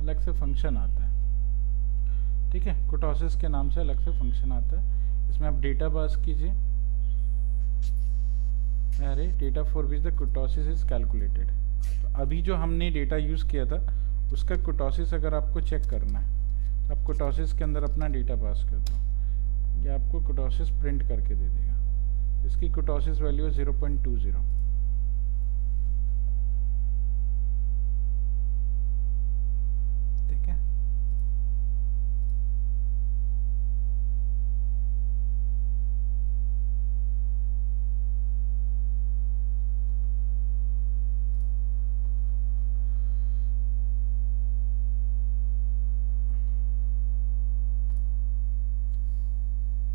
अलग से फंक्शन आता है, ठीक है, कुटोसिस के नाम से अलग से फंक्शन आता है। इसमें आप डेटा पास कीजिए, अरे data for which the kurtosis is calculated. तो अभी जो हमने डेटा यूज़ किया था उसका कुटोसिस अगर आपको चेक करना है तो आप कुटोसिस के अंदर अपना डेटा पास कर दो, ये आपको कुटोसिस प्रिंट करके दे देगा। इसकी कुटोसिस वैल्यू है 0.20, ठीक है।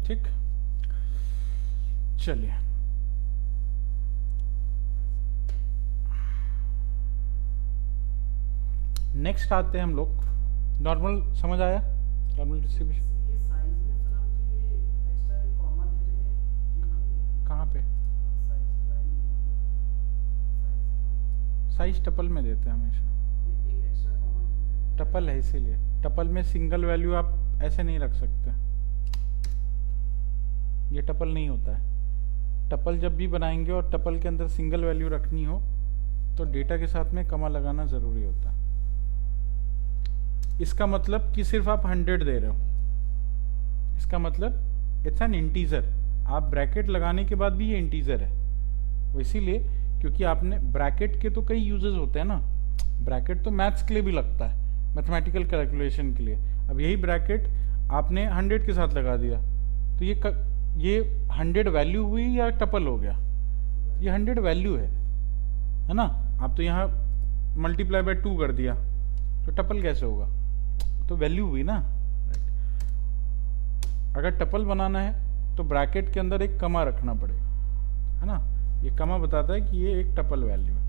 ठीक, चलिए नेक्स्ट आते हैं हम लोग। नॉर्मल समझ आया? नॉर्मल डिस्ट्रीब्यूशन ये साइज में सर आप जो ये एक्स्ट्रा एक कॉमा दे रहे हैं, ये कहाँ दे रहे हैं? कहाँ पे? Size line size size tuple में देते हैं हमेशा, एक एक्स्ट्रा कॉमा क्यों दे रहे हैं? टपल है इसीलिए। टपल में सिंगल वैल्यू आप ऐसे नहीं रख सकते, ये टपल नहीं होता है। टपल जब भी बनाएंगे और टपल के अंदर सिंगल वैल्यू रखनी हो तो डेटा के साथ में कमा लगाना ज़रूरी होता है। इसका मतलब कि सिर्फ आप 100 दे रहे हो, इसका मतलब इट्स एन इंटीजर, आप ब्रैकेट लगाने के बाद भी ये इंटीजर है। वो इसीलिए क्योंकि आपने ब्रैकेट के तो कई यूजेस होते हैं ना, ब्रैकेट तो मैथ्स के लिए भी लगता है, मैथमेटिकल कैलकुलेशन के लिए। अब यही ब्रैकेट आपने 100 के साथ लगा दिया तो ये 100 वैल्यू हुई या टपल हो गया? ये 100 वैल्यू है ना। आप तो यहाँ मल्टीप्लाई बाय 2 कर दिया तो टपल कैसे होगा? तो वैल्यू हुई ना। अगर टपल बनाना है तो ब्रैकेट के अंदर एक कमा रखना पड़ेगा, है ना। ये कमा बताता है कि ये एक टपल वैल्यू है।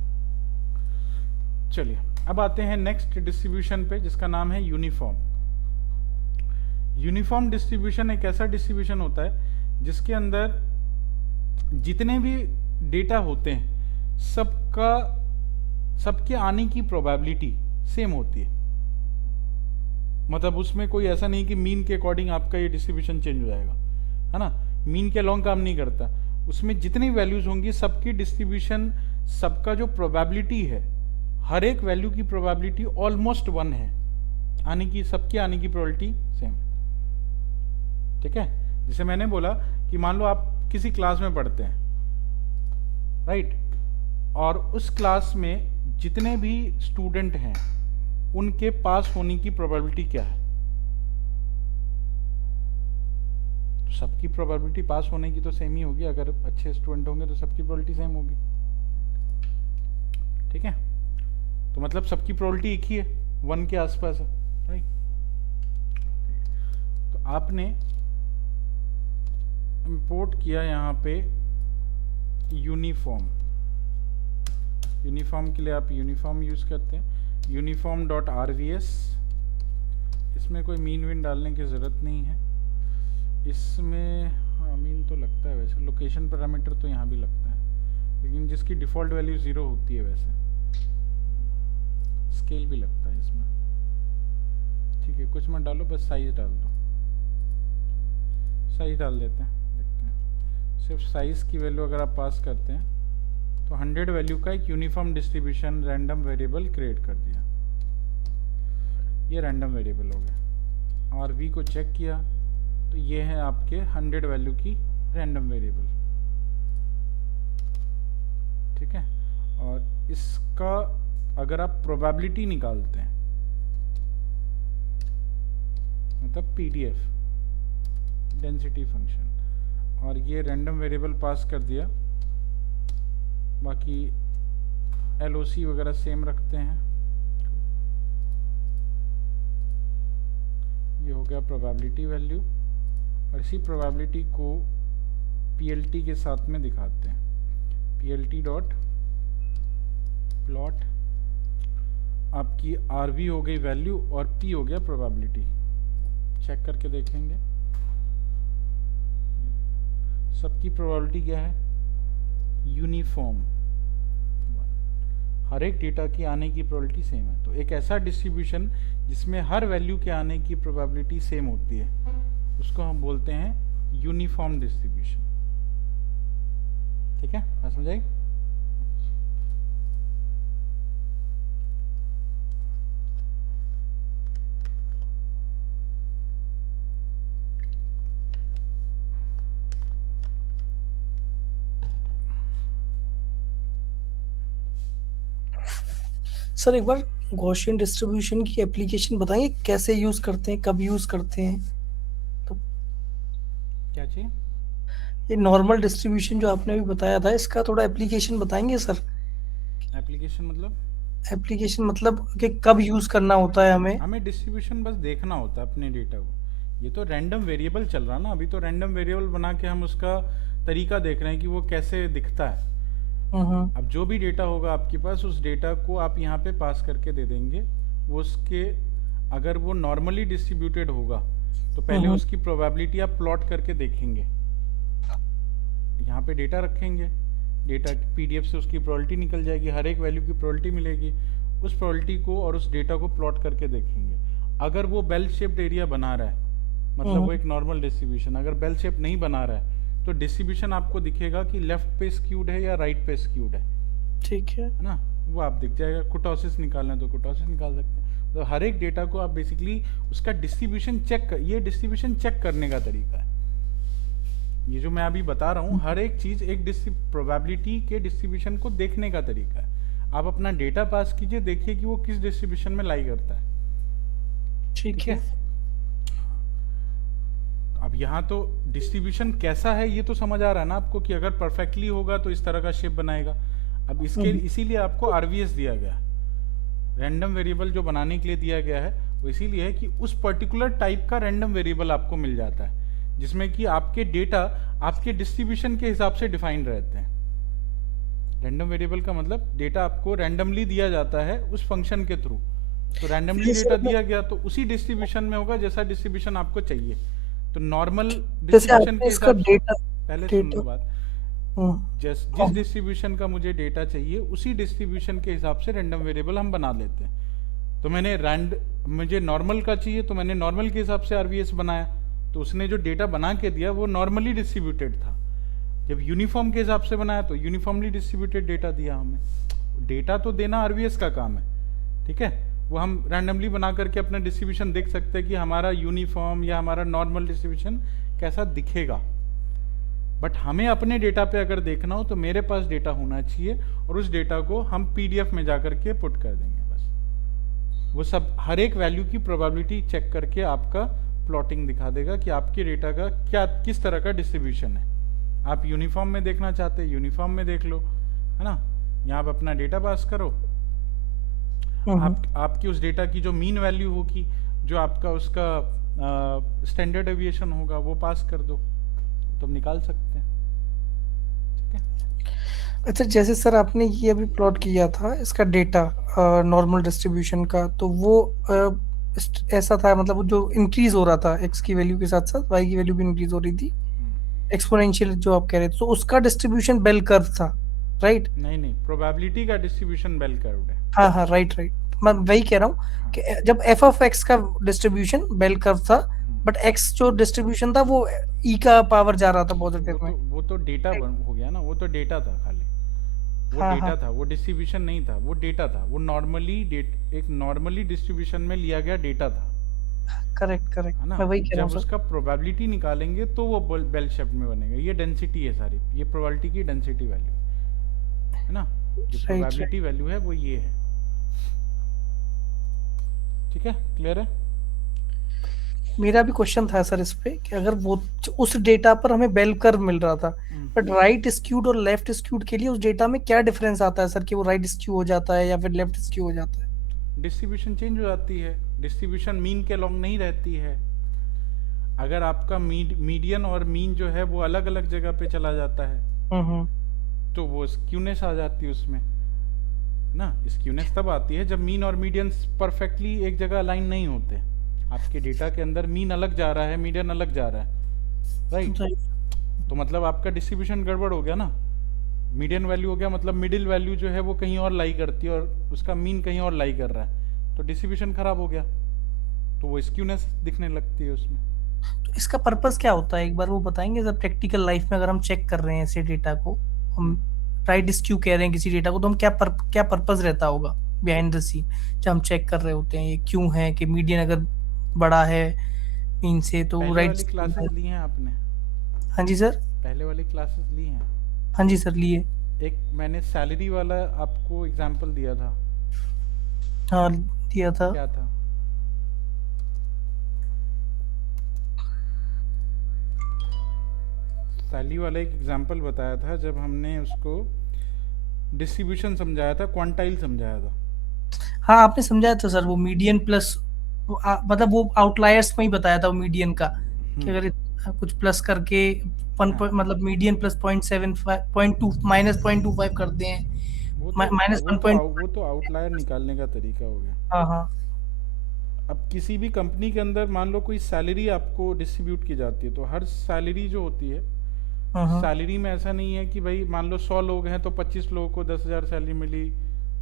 चलिए अब आते हैं नेक्स्ट डिस्ट्रीब्यूशन पे जिसका नाम है यूनिफॉर्म। यूनिफॉर्म डिस्ट्रीब्यूशन एक ऐसा डिस्ट्रीब्यूशन होता है जिसके अंदर जितने भी डेटा होते हैं सबके आने की प्रोबेबिलिटी सेम होती है। मतलब उसमें कोई ऐसा नहीं कि मीन के अकॉर्डिंग आपका ये डिस्ट्रीब्यूशन चेंज हो जाएगा, है ना। मीन के अलॉन्ग काम नहीं करता। उसमें जितनी वैल्यूज होंगी सबकी डिस्ट्रीब्यूशन, सबका जो प्रोबेबिलिटी है, हर एक वैल्यू की प्रोबेबिलिटी ऑलमोस्ट 1 है, सबके आने की प्रोबेबिलिटी सेम। ठीक है। जैसे मैंने बोला कि मान लो आप किसी क्लास में पढ़ते हैं, राइट, और उस क्लास में जितने भी स्टूडेंट हैं उनके पास होने की प्रोबेबिलिटी क्या है? तो सबकी प्रोबेबिलिटी पास होने की तो सेम ही होगी। अगर अच्छे स्टूडेंट होंगे तो सबकी प्रोबेबिलिटी सेम होगी। ठीक है। तो मतलब सबकी प्रोबेबिलिटी एक ही है, 1 के आसपास है, राइट। तो आपने इंपोर्ट किया यहाँ पे यूनिफॉर्म। यूनिफॉर्म के लिए आप यूनिफॉर्म यूज करते हैं, uniform.rvs। इसमें कोई मीन विन डालने की ज़रूरत नहीं है। इसमें हाँ मीन तो लगता है वैसे, लोकेशन पैरामीटर तो यहाँ भी लगता है, लेकिन जिसकी डिफ़ॉल्ट वैल्यू 0 होती है वैसे। स्केल भी लगता है इसमें। ठीक है, कुछ मत डालो, बस साइज डाल दो। साइज डाल देते हैं, देखते हैं। सिर्फ साइज़ की वैल्यू अगर आप पास करते हैं तो 100 वैल्यू का एक uniform distribution random variable create कर दिया। ये रैंडम वेरिएबल हो गया। और वी को चेक किया तो ये है आपके 100 वैल्यू की रैंडम वेरिएबल। ठीक है। और इसका अगर आप प्रोबेबिलिटी निकालते हैं, मतलब पीडीएफ डेंसिटी फंक्शन, और ये रैंडम वेरिएबल पास कर दिया, बाकी एलओसी वगैरह सेम रखते हैं। ये हो गया प्रोबेबिलिटी वैल्यू, और इसी प्रोबेबिलिटी को पीएलटी के साथ में दिखाते हैं। पीएलटी डॉट प्लॉट आपकी आरवी हो गई वैल्यू और पी हो गया प्रोबेबिलिटी। चेक करके देखेंगे सबकी प्रोबेबिलिटी क्या है? यूनिफॉर्म। हर एक डेटा की आने की प्रोबेबिलिटी सेम है। तो एक ऐसा डिस्ट्रीब्यूशन जिसमें हर वैल्यू के आने की प्रोबेबिलिटी सेम होती है उसको हम बोलते हैं यूनिफॉर्म डिस्ट्रीब्यूशन। ठीक है, बात समझ आई? सर एक बार गॉसियन डिस्ट्रीब्यूशन की एप्लीकेशन बताएंगे, कैसे यूज करते हैं, कब यूज करते हैं? तो क्या चाहिए? ये नॉर्मल डिस्ट्रीब्यूशन जो आपने अभी बताया था, इसका थोड़ा एप्लीकेशन बताएंगे सर? एप्लीकेशन मतलब? एप्लीकेशन मतलब कि कब यूज करना होता है हमें? हमें डिस्ट्रीब्यूशन बस देखना होता है अपने डेटा को। ये तो रैंडम वेरिएबल चल रहा ना, अभी तो रैंडम वेरिएबल बना के हम उसका तरीका देख रहे हैं कि वो कैसे दिखता है। अब जो भी डेटा होगा आपके पास, उस डेटा को आप यहाँ पे पास करके दे देंगे। वो उसके अगर वो नॉर्मली डिस्ट्रीब्यूटेड होगा तो पहले उसकी प्रोबेबिलिटी आप प्लॉट करके देखेंगे। यहाँ पे डेटा रखेंगे, डेटा पीडीएफ से उसकी प्रोबेबिलिटी निकल जाएगी, हर एक वैल्यू की प्रोबेबिलिटी मिलेगी। उस प्रोबेबिलिटी को और उस डेटा को प्लॉट करके देखेंगे। अगर वो बेल शेप्ड एरिया बना रहा है, मतलब वो एक नॉर्मल डिस्ट्रीब्यूशन, अगर बेल शेप नहीं बना रहा है तो डिस्ट्रीब्यूशन आपको दिखेगा कि लेफ्ट पे स्क्यूड है या राइट पे स्क्यूड है। ठीक है ना, वो आप दिख जाएगा। कुटोसिस निकालना है तो कुटोसिस निकाल सकते हैं। तो हर एक डेटा को आप बेसिकली उसका डिस्ट्रीब्यूशन चेक कर, ये डिस्ट्रीब्यूशन चेक करने का तरीका है। ये जो मैं अभी बता रहा हूँ, हर एक चीज एक प्रोबेबिलिटी के डिस्ट्रीब्यूशन को देखने का तरीका है। आप अपना डेटा पास कीजिए, देखिए कि वो किस डिस्ट्रीब्यूशन में लाई करता है। ठीक ठीक है। है। अब यहाँ तो डिस्ट्रीब्यूशन कैसा है ये तो समझ आ रहा है ना आपको, कि अगर परफेक्टली होगा तो इस तरह का शेप बनाएगा। अब इसके हम्म, इसीलिए आपको आरवीएस दिया गया है, रैंडम वेरिएबल जो बनाने के लिए दिया गया है वो इसीलिए है कि उस पर्टिकुलर टाइप का रैंडम वेरिएबल आपको मिल जाता है, जिसमें कि आपके डेटा आपके डिस्ट्रीब्यूशन के हिसाब से डिफाइंड रहते हैं। रैंडम वेरिएबल का मतलब डेटा आपको रैंडमली दिया जाता है उस फंक्शन के थ्रू। तो रैंडमली ये डेटा सर मैं दिया गया तो उसी डिस्ट्रीब्यूशन में होगा जैसा डिस्ट्रीब्यूशन आपको चाहिए। तो नॉर्मल जैसे डिस्ट्रीब्यूशन आपने के इसका हिसाब से, डेटा पहले सुन डेटा लो बात, हम्म, जिस हाँ, डिस्ट्रीब्यूशन का मुझे डेटा चाहिए उसी डिस्ट्रीब्यूशन के हिसाब से रैंडम वेरिएबल हम बना लेते हैं। तो मैंने मुझे नॉर्मल का चाहिए तो मैंने नॉर्मल के हिसाब से आरवीएस बनाया, तो उसने जो डेटा बना के दिया वो नॉर्मली डिस्ट्रीब्यूटेड था। जब यूनिफॉर्म के हिसाब से बनाया तो यूनिफॉर्मली डिस्ट्रीब्यूटेड डेटा दिया हमें। डेटा तो देना आरवीएस का काम है, ठीक है। वो हम रैंडमली बना करके अपना डिस्ट्रीब्यूशन देख सकते हैं कि हमारा यूनिफॉर्म या हमारा नॉर्मल डिस्ट्रीब्यूशन कैसा दिखेगा। बट हमें अपने डेटा पे अगर देखना हो तो मेरे पास डेटा होना चाहिए और उस डेटा को हम पीडीएफ में जा करके पुट कर देंगे बस। वो सब हर एक वैल्यू की प्रोबेबिलिटी चेक करके आपका प्लॉटिंग दिखा देगा कि आपके डेटा का क्या किस तरह का डिस्ट्रीब्यूशन है। आप यूनिफॉर्म में देखना चाहते हैं यूनिफॉर्म में देख लो, है ना। यहाँ आप अपना डेटा पास करो, हम्म, आपकी उस डेटा की जो मीन वैल्यू होगी, जो आपका उसका स्टैंडर्ड एविएशन होगा वो पास कर दो, तो हम निकाल सकते हैं। ठीक है। अच्छा जैसे सर आपने ये अभी प्लॉट किया था इसका डेटा नॉर्मल डिस्ट्रीब्यूशन का, तो वो ऐसा था, मतलब वो जो इंक्रीज हो रहा था एक्स की वैल्यू के साथ साथ वाई की वैल्यू भी इंक्रीज हो रही थी, एक्सपोनेंशियल जो आप कह रहे थे, तो उसका डिस्ट्रीब्यूशन बेल कर्व था, राइट? नहीं नहीं, प्रोबेबिलिटी का डिस्ट्रीब्यूशन बेल कर्व्ड है। हाँ हाँ, राइट राइट, मैं वही कह रहा हूँ हाँ। कि जब एफ ऑफ एक्स का डिस्ट्रीब्यूशन बेल कर्व था, हम्म। बट एक्स जो डिस्ट्रीब्यूशन था वो ई का पावर जा रहा था पॉजिटिव में। वो तो डेटा हो गया ना, वो तो डेटा था खाली। वो हाँ हाँ, डेटा था, वो डिस्ट्रीब्यूशन नहीं था, वो डेटा था। वो नॉर्मली एक नॉर्मली डिस्ट्रीब्यूशन में लिया गया डेटा था, करेक्ट करेक्ट, है ना। मैं वही कह रहा हूँ जब सर। उसका प्रोबेबिलिटी निकालेंगे तो वो बेल शेप में बनेगा। ये डेंसिटी है सारी, ये प्रोबेबिलिटी की डेंसिटी वैल्यू है ना। जो राइट प्रोबेबिलिटी राइट, वैल्यू है वो ये है। ठीक है, क्लियर है। मेरा भी क्वेश्चन था सर इस पे कि अगर वो उस डेटा पर हमें बेल कर्व मिल रहा था, बट राइट स्क्यूड और लेफ्ट स्क्यूड के लिए उस डेटा में क्या डिफरेंस आता है सर, कि वो राइट स्क्यू हो जाता है या फिर लेफ्ट स्क्यू हो जाता है? डिस्ट्रीब्यूशन चेंज हो जाती है, डिस्ट्रीब्यूशन मीन के लॉन्ग नहीं रहती है। अगर आपका मीडियन और मीन जो है वो अलग अलग जगह पे चला जाता है हम्म, तो वो स्क्यूनेस आ जाती है उसमें, है ना। स्क्यूनेस तब आती है जब मीन और मीडियन परफेक्टली एक जगह अलाइन नहीं होते। आपके डेटा के अंदर मीन अलग जा रहा है, मीडियन अलग जा रहा है, राइट। राइट, तो मतलब आपका डिस्ट्रीब्यूशन गड़बड़ हो गया ना। मीडियन वैल्यू हो गया मतलब मिडिल वैल्यू जो है वो कहीं और लाई करती है और उसका मीन कहीं और लाई कर रहा है, तो डिस्ट्रीब्यूशन खराब हो गया, तो वो स्क्यूनेस दिखने लगती है उसमें। तो इसका पर्पस क्या होता है, एक बार वो बताएंगे सर? प्रैक्टिकल लाइफ में अगर हम चेक कर रहे हैं ऐसे डेटा को, हम हम्म। राइट स्क्यू कह रहे हैं किसी डेटा को, तो हम क्या पर्पस रहता होगा बिहाइंड द सीन जब हम चेक कर रहे होते हैं? ये क्यों है कि मीडियन अगर बड़ा है मीन से तो पहले राइट वाली स्क्यू है? क्लासेस ली हैं आपने? हाँ जी सर। पहले वाली क्लासेस ली हैं? हाँ जी सर, लिए। एक मैंने सैलरी वाला आपको एग्जांपल दिया था, हाँ, दिया था। क्या था? सैलरी वाला एक एग्जांपल बताया था जब हमने उसको डिस्ट्रीब्यूशन समझाया था, क्वांटाइल समझाया था। हाँ, आपने समझाया था सर, वो मीडियन प्लस, मतलब वो आउटलायर्स में ही बताया था वो मीडियन का, कि हम्म। अगर कुछ प्लस करके हाँ, मतलब मीडियन प्लस 0.75 0.2 माइनस 0.25 करते हैं, माइनस वन पॉइंट। वो तो आउटलायर निकालने का तरीका हो गया। हाँ हाँ, अब किसी भी कंपनी के अंदर मान लो कोई सैलरी आपको डिस्ट्रीब्यूट की जाती है, तो हर सैलरी जो होती है, हाँ हाँ, सैलरी में ऐसा नहीं है कि भाई मान लो 100 लोग हैं तो 25 लोगों को 10,000 सैलरी मिली,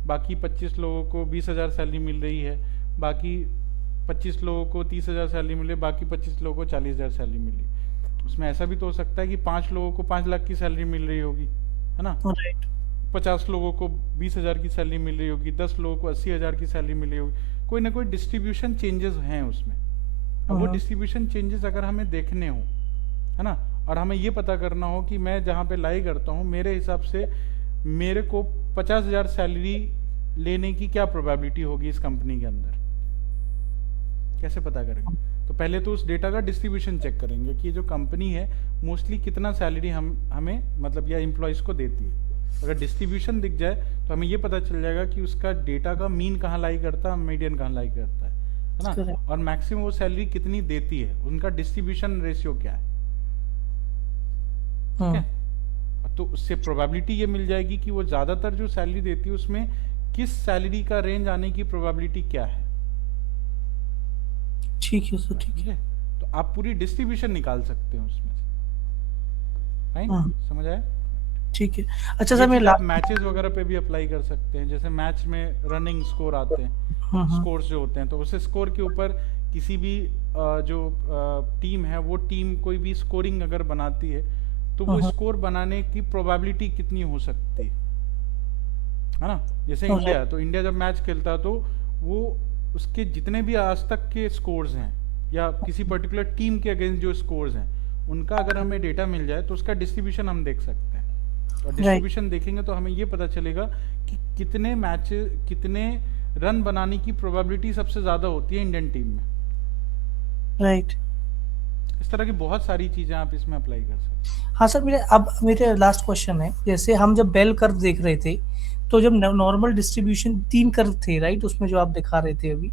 बाकी 25 लोगों को 20,000 सैलरी मिल रही है, बाकी 25 लोगों को 30,000 सैलरी मिली, बाकी 25 लोगों को 40,000 सैलरी मिली। उसमें ऐसा भी तो हो सकता है कि 5 लोगों को 5 लाख की सैलरी मिल रही होगी, है ना। राइट। 50 लोगों को 20,000 की सैलरी मिल रही होगी, 10 लोगों को 80,000 की सैलरी मिल रही होगी। कोई ना कोई डिस्ट्रीब्यूशन चेंजेस हैं उसमें। अब वो हाँ डिस्ट्रीब्यूशन चेंजेस अगर हमें देखने हो, है ना, और हमें ये पता करना हो कि मैं जहाँ पे लाई करता हूँ मेरे हिसाब से मेरे को 50,000 सैलरी लेने की क्या प्रोबेबिलिटी होगी इस कंपनी के अंदर, कैसे पता करेंगे? तो पहले तो उस डेटा का डिस्ट्रीब्यूशन चेक करेंगे कि ये जो कंपनी है मोस्टली कितना सैलरी हमें मतलब या एम्प्लॉयज़ को देती है। अगर डिस्ट्रीब्यूशन दिख जाए तो हमें ये पता चल जाएगा कि उसका डेटा का मीन कहाँ लाई करता है, मीडियन कहाँ लाई करता है ना? करेक्ट। और मैक्सिमम वो सैलरी कितनी देती है, उनका डिस्ट्रीब्यूशन रेशियो क्या है, ठीक है? तो उससे प्रोबेबिलिटी ये मिल जाएगी कि वो ज़्यादातर जो सैलरी देती है उसमें किस सैलरी का रेंज आने की प्रोबेबिलिटी क्या है। ठीक है सर, ठीक ठीक है। है, तो आप पूरी डिस्ट्रीब्यूशन निकाल सकते हैं उसमें से। फाइन, हाँ, समझ आया? ठीक है। अच्छा ये सर, मैं चीज़ आप लास्ट। मैचेस वगैरह पे भी अप्लाई कर सकते हैं। जैसे मैच में रनिंग स्कोर आते हैं, हाँ। स्कोर्स जो होते हैं, तो उस स्कोर के ऊपर किसी भी जो टीम है वो टीम कोई भी स्कोरिंग अगर बनाती है तो वो हाँ। स्कोर बनाने की प्रोबेबिलिटी कितनी हो सकती है ना? जैसे राइट। इंडिया, तो इंडिया जब मैच खेलता है तो वो उसके जितने भी आज तक के स्कोर्स हैं या किसी पर्टिकुलर टीम के अगेंस्ट जो स्कोर्स हैं उनका अगर हमें डेटा मिल जाए तो उसका डिस्ट्रीब्यूशन हम देख सकते हैं। और राइट। डिस्ट्रीब्यूशन देखेंगे तो हमें ये पता चलेगा कि कितने रन बनाने की प्रोबेबिलिटी सबसे ज़्यादा होती है इंडियन टीम में। राइट। इस तरह की बहुत सारी चीज़ें आप इसमें अप्लाई कर सकते हैं। हाँ सर, मेरे लास्ट क्वेश्चन है, जैसे हम जब बेल कर्व देख रहे थे, तो जब नॉर्मल डिस्ट्रीब्यूशन 3 कर्व थे, राइट, उसमें जो आप दिखा रहे थे अभी,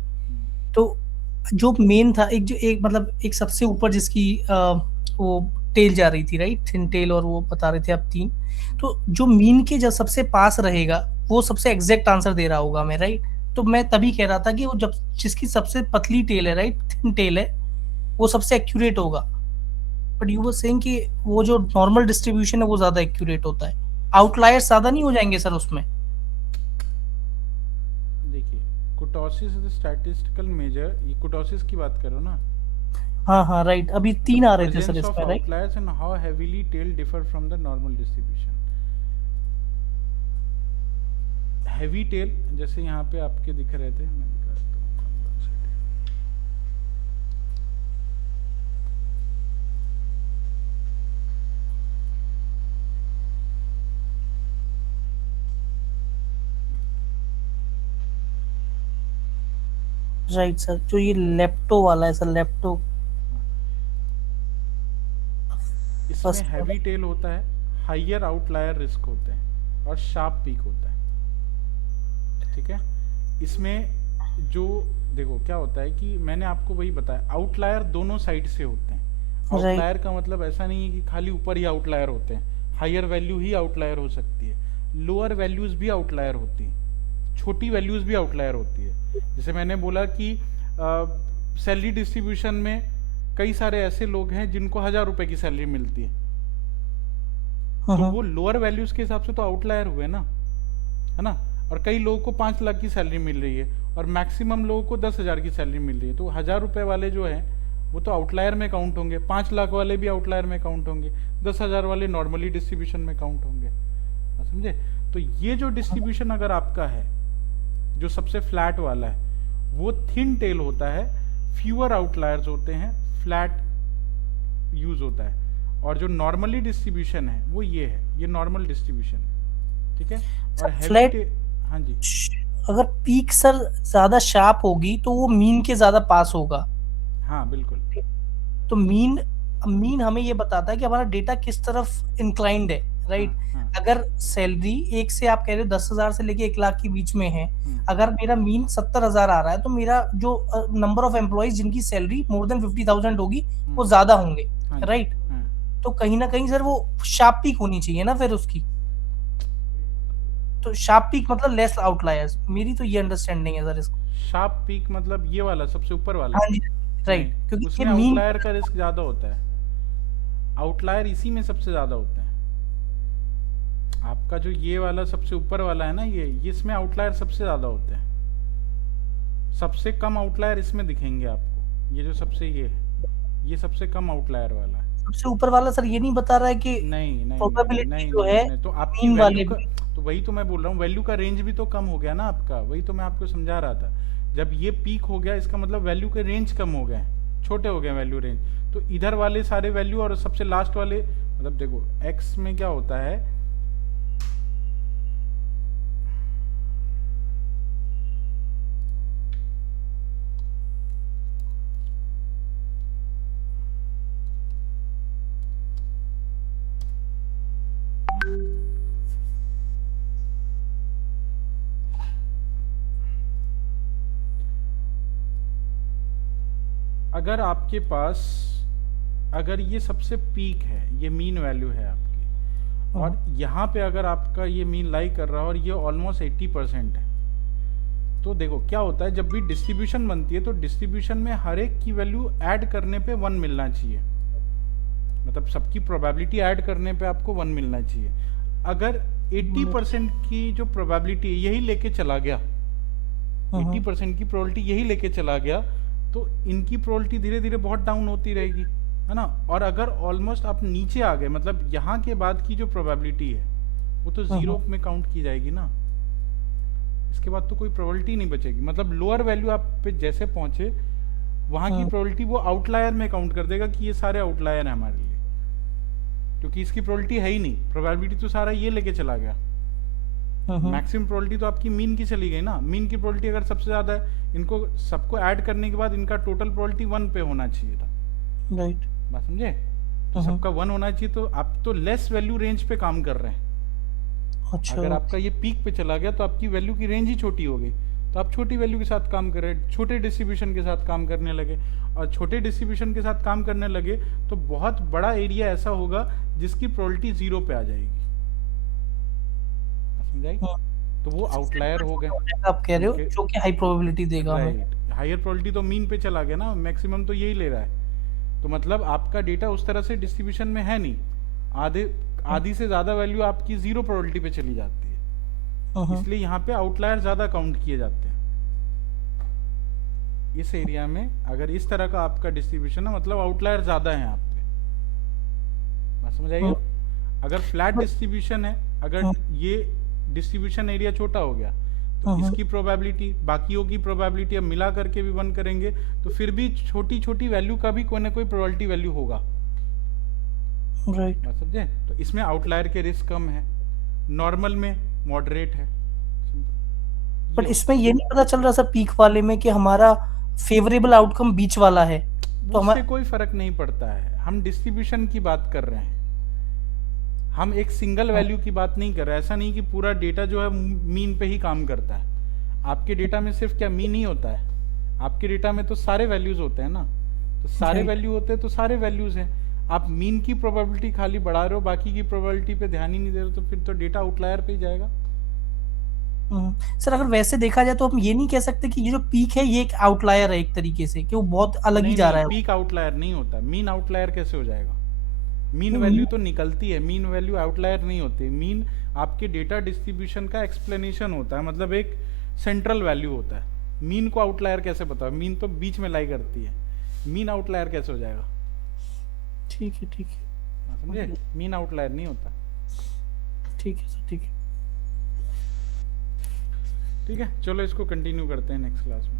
तो जो मेन था, एक जो एक मतलब एक सबसे ऊपर जिसकी वो टेल जा रही थी, राइट, थिन टेल, और वो बता रहे थे आप 3, तो जो मीन के जब सबसे पास रहेगा वो सबसे एग्जैक्ट आंसर दे रहा होगा मैं, राइट? तो मैं तभी कह रहा था कि वो जब जिसकी सबसे पतली टेल है, राइट, थिन टेल है, वो सबसे एक्यूरेट होगा। बट यू वर सेइंग कि वो जो नॉर्मल डिस्ट्रीब्यूशन है वो ज्यादा एक्यूरेट होता है। आउटलायर्स ज्यादा नहीं हो जाएंगे सर उसमें? देखिए, कुटोसिस इज स्टैटिस्टिकल मेजर, ये कुटोसिस की बात करो ना? हाँ हाँ, राइट, अभी द 3 आ रहे थे सर प्रेजेंस ऑफ इसमें, right? Outliers and how heavily tail differ from the normal distribution. Heavy tail जैसे यहाँ पे आपके दिख रहे थे, मैं दिखाता हूँ। राइट सर, जो ये लेप्टो वाला है सर, लेप्टो इसमें फर्स्ट वाला। हैवी टेल होता है, हाइयर आउटलायर रिस्क होते हैं और शार्प पीक होता है, ठीक है? इसमें जो देखो क्या होता है कि मैंने आपको वही बताया, आउटलायर दोनों साइड से होते हैं। राइट। आउटलायर का मतलब ऐसा नहीं है कि खाली ऊपर ही आउटलायर होते हैं, हायर वैल्यू ही आउटलायर हो सकती है, लोअर वैल्यूज भी आउटलायर होती हैं, छोटी वैल्यूज भी आउटलायर होती है। जैसे मैंने बोला कि सैलरी डिस्ट्रीब्यूशन में कई सारे ऐसे लोग हैं जिनको 1,000 रुपए की सैलरी मिलती है, तो वो लोअर वैल्यूज के हिसाब से तो आउटलायर हुए ना, है ना? और कई लोगों को 5 लाख की सैलरी मिल रही है और मैक्सिमम लोगों को 10,000 की सैलरी मिल रही है, तो 1,000 रुपए वाले जो हैं वो तो आउटलायर में काउंट होंगे, 5 लाख वाले भी आउटलायर में काउंट होंगे, 10,000 वाले नॉर्मली डिस्ट्रीब्यूशन में काउंट होंगे। आप समझे? तो ये जो डिस्ट्रीब्यूशन अगर आपका है, जो सबसे फ्लैट वाला है, वो थिन टेल होता है, फ्यूअर आउटलायर्स होते हैं, फ्लैट यूज होता है। और जो नॉर्मली डिस्ट्रीब्यूशन है वो ये है, ये नॉर्मल डिस्ट्रीब्यूशन है, ठीक है? और हैवी फ्लैट, टेल, हाँ जी, अगर पीक सर ज्यादा शार्प होगी तो वो मीन के ज्यादा पास होगा। हाँ बिल्कुल। तो मीन मीन हमें ये बताता है कि हमारा डेटा किस तरफ इंक्लाइंड है, हाँ राइट? हाँ। अगर सैलरी एक से आप कह रहे हो 10,000 से लेके 1 लाख के बीच में है, हम्म, अगर मेरा मीन 70,000 आ रहा है, तो मेरा जो नंबर ऑफ एम्प्लॉइज जिनकी सैलरी मोर देन 50,000 होगी वो ज्यादा होंगे, हाँ जी, राइट? हाँ। तो कहीं ना कहीं सर वो शार्प पीक होनी चाहिए ना फिर उसकी। तो शार्प पीक मतलब लेस आउटलायर्स, मेरी तो ये अंडरस्टैंडिंग है सर इसको। शार्प पीक मतलब ये वाला सबसे ऊपर वाला? हाँ जी, नहीं, राइट, क्योंकि ये उसमें मीन। आउटलायर का रिस्क ज़्यादा होता है, आउटलायर इसी में सबसे ज़्यादा होता है। आपका जो ये वाला सबसे ऊपर वाला है ना, ये इसमें आउटलायर सबसे ज़्यादा होते हैं, सबसे कम आउटलायर इसमें दिखेंगे आपको। ये जो सबसे ये है, ये सबसे कम आउटलायर वाला है। सबसे ऊपर वाला सर ये नहीं बता रहा है कि नहीं नहीं नहीं नहीं प्रोबेबिलिटी नहीं जो नहीं है नहीं, तो आपकी मीन वैल्यू वाले का, भी। तो वही तो मैं बोल रहा हूँ, वैल्यू का रेंज भी तो कम हो गया ना आपका, वही तो मैं आपको समझा रहा था। जब ये पीक हो गया इसका मतलब वैल्यू के रेंज कम हो गए, छोटे हो गए वैल्यू रेंज। तो इधर वाले सारे वैल्यू और सबसे लास्ट वाले, मतलब देखो एक्स में क्या होता है, अगर आपके पास, अगर ये सबसे पीक है, ये मीन वैल्यू है आपकी, और यहाँ पे अगर आपका ये मीन लाई कर रहा है और ये ऑलमोस्ट 80% है, तो देखो क्या होता है, जब भी डिस्ट्रीब्यूशन बनती है तो डिस्ट्रीब्यूशन में हर एक की वैल्यू ऐड करने पे 1 मिलना चाहिए, मतलब सबकी प्रोबेबिलिटी ऐड करने पे आपको 1 मिलना चाहिए। अगर 80% की जो प्रोबेबिलिटी है यही लेके चला गया, 80% की प्रोबेबिलिटी यही लेके चला गया, तो इनकी प्रोबेबिलिटी धीरे धीरे बहुत डाउन होती रहेगी, है ना। और अगर ऑलमोस्ट आप नीचे आ गए, मतलब यहाँ के बाद की जो प्रोबेबिलिटी है वो तो जीरो में काउंट की जाएगी ना, इसके बाद तो कोई प्रोबेबिलिटी नहीं बचेगी। मतलब लोअर वैल्यू आप पे जैसे पहुंचे वहां की प्रोबेबिलिटी वो आउटलायर में काउंट कर देगा कि ये सारे आउटलायर हैं हमारे लिए, क्योंकि इसकी प्रोबेबिलिटी है ही नहीं, प्रोबेबिलिटी तो सारा ये लेके चला गया। मैक्सिमम प्रोबेबिलिटी तो आपकी मीन की चली गई ना, मीन की प्रोबेबिलिटी अगर सबसे ज्यादा है, इनको सबको ऐड करने के बाद इनका टोटल प्रोबेबिलिटी 1 पे होना चाहिए था, राइट। बात समझे। तो सबका 1 होना चाहिए, तो आप तो लेस वैल्यू रेंज पे काम कर रहे हैं। अच्छा, अगर आपका ये पीक पे चला गया तो आपकी वैल्यू की रेंज ही छोटी हो गई, तो आप छोटी वैल्यू के साथ काम कर रहे हैं, छोटे डिस्ट्रीब्यूशन के साथ काम करने लगे, और छोटे डिस्ट्रीब्यूशन के साथ काम करने लगे तो बहुत बड़ा एरिया ऐसा होगा जिसकी प्रोबेबिलिटी 0 पे आ जाएगी, समझ आई? तो वो आउटलायर हो गए, आप कह रहे हो जो कि हाई प्रोबेबिलिटी देगा हमें। राइट। हायर प्रोबेबिलिटी तो मीन पे चला गया ना, मैक्सिमम तो यही ले रहा है, तो मतलब आपका डेटा उस तरह से डिस्ट्रीब्यूशन में है नहीं, आधी से ज्यादा वैल्यू आपकी 0 प्रोबेबिलिटी पे चली जाती है, इसलिए यहाँ पे आउटलायर ज्यादा काउंट किए जाते हैं। इस एरिया में अगर इस तरह का आपका डिस्ट्रीब्यूशन है, मतलब आउटलायर ज्यादा है आप पे, बात समझ आई? अगर फ्लैट डिस्ट्रीब्यूशन है, अगर ये डिस्ट्रीब्यूशन एरिया छोटा हो गया तो इसकी प्रोबेबिलिटी बाकियों की प्रोबेबिलिटी अब मिला करके भी 1 करेंगे तो फिर भी छोटी छोटी वैल्यू का भी कोई ना कोई प्रोबेबिलिटी वैल्यू होगा, राइट। बात समझे। तो इसमें आउटलायर के रिस्क कम है, नॉर्मल में मॉडरेट है। बट इसमें ये नहीं पता चल रहा सर पीक वाले में कि हमारा फेवरेबल आउटकम बीच वाला है, तो उससे कोई फर्क नहीं पड़ता है, हम डिस्ट्रीब्यूशन की बात कर रहे हैं, हम एक सिंगल वैल्यू की बात नहीं कर रहे। ऐसा नहीं कि पूरा डेटा जो है मीन पे ही काम करता है, आपके डेटा में सिर्फ क्या मीन ही होता है, आपके डेटा में तो सारे वैल्यूज होते हैं ना, तो सारे वैल्यू होते हैं तो सारे वैल्यूज हैं। आप मीन की प्रोबेबिलिटी खाली बढ़ा रहे हो, बाकी की प्रोबेबिलिटी पे ध्यान ही नहीं दे रहे हो, तो फिर तो डेटा आउटलायर पे ही जाएगा। सर अगर वैसे देखा जाए तो हम ये नहीं कह सकते कि ये जो पीक है ये एक आउटलायर है एक तरीके से, कि वो बहुत अलग ही जा रहा है। पीक आउटलायर नहीं होता, मीन आउटलायर कैसे हो जाएगा? मीन वैल्यू तो निकलती है, मीन वैल्यू आउटलायर नहीं होती। मीन आपके डेटा डिस्ट्रीब्यूशन का एक्सप्लेनेशन होता है, मतलब एक सेंट्रल वैल्यू होता है। मीन को आउटलायर कैसे पता? मीन तो बीच में लाई करती है, मीन आउटलायर कैसे हो जाएगा? ठीक है, ठीक है, समझे, मीन आउटलायर नहीं होता। ठीक है सर, ठीक है। ठीक है, चलो इसको कंटिन्यू करते हैं नेक्स्ट क्लास में।